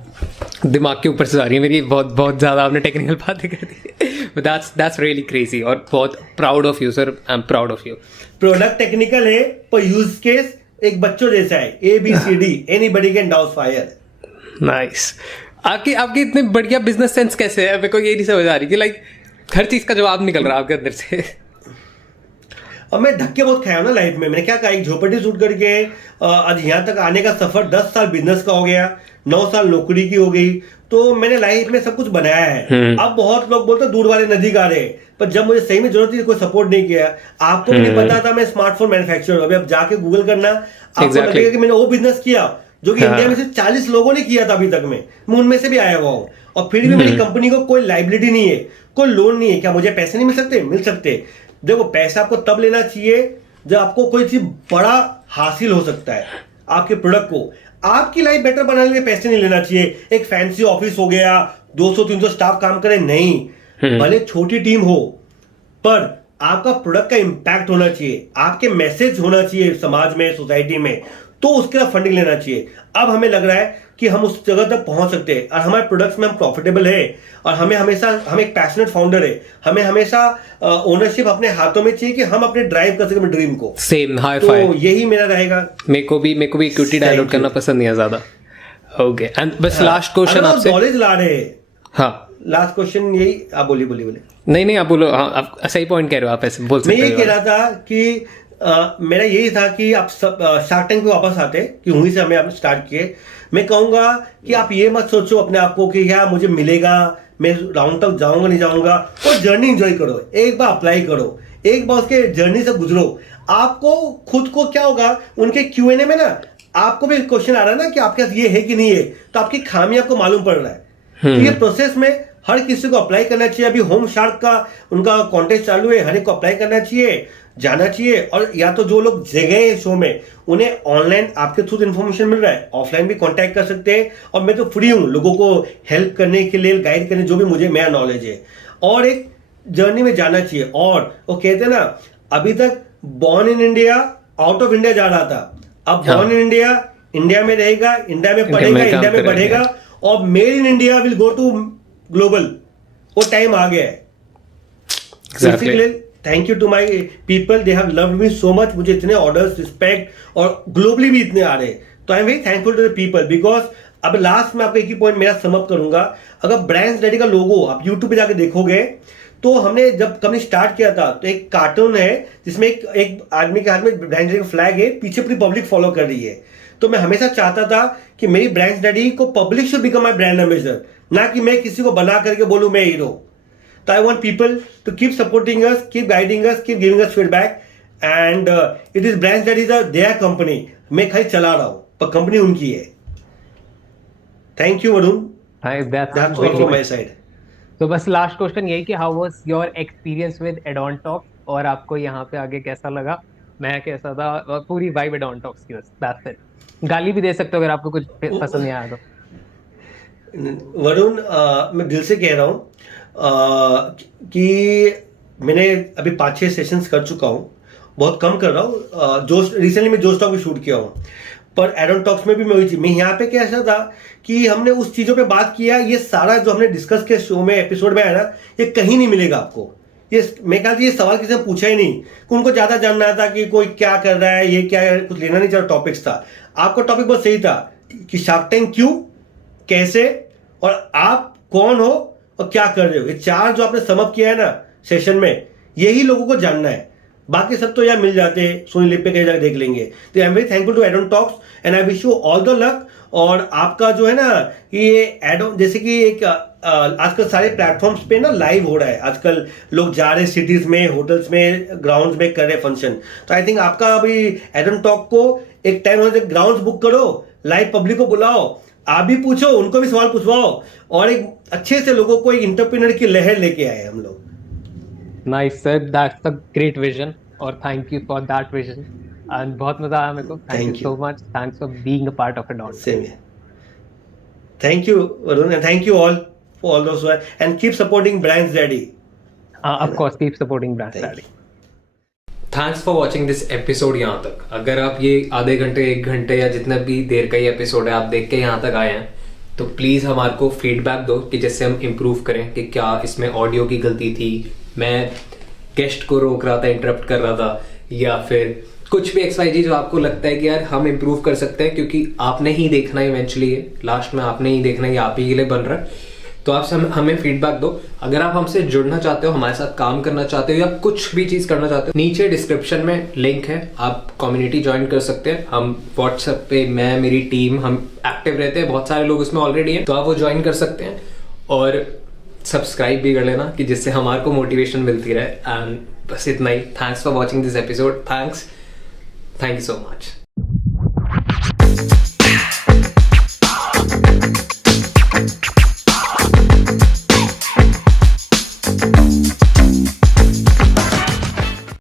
दिमाग के ऊपर से आ रही है मेरी, बहुत ज़्यादा आपने टेक्निकल बातें कर दी। दैट्स रियली क्रेजी और बहुत proud of you sir, I am proud of you. Product technical है पर यूज केस एक बच्चों जैसा है, ABCD, anybody can डाउस fire. Nice. आपकी इतने बढ़िया बिजनेस सेंस कैसे है? मेरे को ये नहीं समझ आ रही कि लाइक हर चीज का जवाब निकल रहा है आपके अंदर से। और मैं धक्के बहुत खाया हूं ना लाइफ में। मैंने क्या कहा, एक झोपड़ी शूट करके आज यहाँ तक आने का सफर 10 साल बिजनेस का हो गया, 9 साल नौकरी की हो गई। तो मैंने लाइफ में सब कुछ बनाया है। अब बहुत लोग बोलते दूर वाले नदी का रहे, पर जब मुझे सही में जरूरत थी कोई सपोर्ट नहीं किया। आपको भी नहीं पता था मैं स्मार्टफोन मैन्युफैक्चरर हूं। अभी आप जाके गूगल करना, आपको लगेगा कि मैंने वो बिजनेस किया जो कि इंडिया में सिर्फ 40 लोगों ने किया था अभी तक में, मैं उनमें से भी आया हुआ हूँ। और फिर भी मेरी कंपनी को कोई लाइबिलिटी नहीं है, कोई लोन नहीं है। क्या मुझे पैसे नहीं मिल सकते? मिल सकते। देखो, पैसा आपको तब लेना चाहिए जब आपको कोई चीज बड़ा हासिल हो सकता है आपके प्रोडक्ट को। आपकी लाइफ बेटर बनाने के लिए पैसे नहीं लेना चाहिए। एक फैंसी ऑफिस हो गया, 200-300 स्टाफ काम करे, नहीं। भले छोटी टीम हो, पर आपका प्रोडक्ट का इंपैक्ट होना चाहिए, आपके मैसेज होना चाहिए समाज में, सोसाइटी में, तो उसके लिए फंडिंग लेना चाहिए। अब हमें लग रहा है कि हम उस जगह तक पहुंच सकते हैं और हमारे प्रोडक्ट्स में हम प्रॉफिटेबल है और हम एक पैशनेट फाउंडर है। हमें हमेशा ओनरशिप अपने हाथों में चाहिए कि हम अपने ड्राइव कर सकें ड्रीम को। सेम हाई तो फाइव। यही मेरा रहेगा। मेरे को भी इक्विटी डायलॉग करना पसंद नहीं है ज्यादा। ओके, एंड बस लास्ट क्वेश्चन आपसे। नॉलेज ला रहे हैं। हाँ, लास्ट क्वेश्चन यही। आप बोलिए। नहीं आप बोलो। हाँ, आप सही पॉइंट कह रहे हो, आप ऐसे बोल सकते मैं हो। ये कह रहा था कि मेरा यही था कि आप सब शार्क टैंक पे वापस आते कि वहीं से हमें आपने स्टार्ट किए। मैं कहूंगा कि आप ये मत सोचो अपने आप को कि यार मुझे मिलेगा, मैं राउंड तक जाऊंगा नहीं जाऊंगा। वो जर्नी एंजॉय करो, एक बार अप्लाई करो, एक बार उसके जर्नी से गुजरो। आपको खुद को क्या होगा, उनके Q&A में ना आपको भी क्वेश्चन आ रहा है ना कि आपके पास ये है कि नहीं है, तो आपकी खामी आपको मालूम पड़ रहा है। तो ये प्रोसेस में हर किसी को अप्लाई करना चाहिए। अभी होम शार्क का उनका कॉन्टेस्ट चालू है, हर एक को अप्लाई करना चाहिए, जाना चाहिए। और या तो जो लोग जगह है शो में, उन्हें ऑनलाइन आपके थ्रू इन्फॉर्मेशन मिल रहा है, ऑफलाइन भी कांटेक्ट कर सकते हैं। और मैं तो फ्री हूँ लोगों को हेल्प करने के लिए, गाइड करने, जो भी मुझे मेरा नॉलेज है। और एक जर्नी में जाना चाहिए। और वो कहते हैं ना, अभी तक born in India out of India जा रहा था, अब बॉर्न इन इंडिया इंडिया में रहेगा, इंडिया में पढ़ेगा, इंडिया में बढ़ेगा, और made in India will go to global. वो टाइम आ गया है। Thank you to my people, they have loved me so much. मुझे इतने ऑर्डर्स, रिस्पेक्ट, और ग्लोबली भी इतने आ रहे हैं। तो I am very thankful to the people. Because अब लास्ट में आपको एक ही पॉइंट मेरा समअप करूंगा। अगर ब्रांड्स डैडी का लोगो आप यूट्यूब पे जाके देखोगे, तो हमने जब कंपनी स्टार्ट किया था तो एक कार्टून है जिसमें एक आदमी के हाथ में ब्रांड्स डैडी का फ्लैग है, पीछे पूरी पब्लिक फॉलो कर रही है। तो मैं हमेशा चाहता था कि मेरी ब्रांड्स डैडी को public should become my brand ambassador, ना कि मैं किसी को बना करके बोलूं मैं hero. So I want people to keep supporting us, keep guiding us, keep giving us feedback, and it is brands that is their company. मैं खाली चला रहा हूँ, पर कंपनी उनकी है। Thank you, Varun. That's all from my side. तो बस लास्ट क्वेश्चन यही कि how was your experience with add-on Talks, और आपको यहाँ पे आगे कैसा लगा, मैं कैसा था, और पूरी वाइब एडॉन टॉक्स की। बस दैट्स इट। गाली भी दे सकते हो अगर आपको कुछ पसंद नहीं आया तो। वरुण, मैं दिल से कह रहा हूँ कि मैंने अभी 5-6 सेशंस कर चुका हूँ, बहुत कम कर रहा हूँ। रिसेंटली मैं जोश टॉक भी शूट किया हूँ, पर एडॉन टॉक्स में भी मैं वही चीज, मैं यहाँ पे कैसा था कि हमने उस चीज़ों पे बात किया। ये सारा जो हमने डिस्कस किया शो में, एपिसोड में है ना, ये कहीं नहीं मिलेगा आपको। ये मैं कहा ये सवाल किसी ने पूछा ही नहीं, कि उनको ज़्यादा जानना था कि कोई क्या कर रहा है, ये क्या है, कुछ लेना नहीं चाह टॉपिक्स था। आपका टॉपिक बहुत सही था कि शार्क टैंक क्यों, कैसे, और आप कौन हो और क्या कर रहे हो। ये 4 जो आपने समअप किया है ना सेशन में, यही लोगों को जानना है। बाकी सब तो यार मिल जाते हैं, सोनी लिप पे कहीं जाकर देख लेंगे। तो I am very thankful to Addon Talks and I wish you all the luck. और आपका जो है ना, ये एडॉन जैसे कि एक आजकल सारे प्लेटफॉर्म्स पे ना लाइव हो रहा है। आजकल लोग जा रहे हैं सिटीज में, होटल्स में, ग्राउंड्स में कर रहे फंक्शन। तो आई थिंक आपका अभी एडॉन टॉक को एक टाइम होने ग्राउंड्स बुक करो, लाइव पब्लिक को बुलाओ, आप भी पूछो, उनको भी सवाल पूछवाओ, और एक अच्छे से लोगों को एक इंटरप्रेन्योर की लहर लेके आए हम लोग। Nice sir, that's a great vision, और thank you for that vision. And बहुत मजा आया मेरे को। Thank you so much. Thanks for being a part of एडॉन। Same here. Thank you Varun, and thank you all for all those and keep supporting Brands Daddy. Of course, keep supporting Brands Daddy. Thanks for watching this episode यहाँ तक। अगर आप ये आधे घंटे, 1 घंटे या जितना भी देर का ये एपिसोड है आप देख के यहाँ तक आए हैं, तो प्लीज़ हमारे को फीडबैक दो कि जिससे हम इम्प्रूव करें कि क्या इसमें ऑडियो की गलती थी, मैं गेस्ट को रोक रहा था, इंटरप्ट कर रहा था, या फिर कुछ भी XYZ जो आपको लगता है कि यार हम इम्प्रूव कर सकते हैं, क्योंकि आपने ही देखना है इवेंचुअली, लास्ट में आपने ही देखना है, ये आप ही के लिए बन रहा है। तो आप हमें फीडबैक दो। अगर आप हमसे जुड़ना चाहते हो, हमारे साथ काम करना चाहते हो या कुछ भी चीज करना चाहते हो, नीचे डिस्क्रिप्शन में लिंक है, आप कम्युनिटी ज्वाइन कर सकते हैं। हम व्हाट्सएप पे, मैं, मेरी टीम, हम एक्टिव रहते हैं, बहुत सारे लोग उसमें ऑलरेडी हैं, तो आप वो ज्वाइन कर सकते हैं। और सब्सक्राइब भी कर लेना कि जिससे हमारे को मोटिवेशन मिलती रहे। एंड बस इतना ही। Thanks for watching this episode. Thank you so much.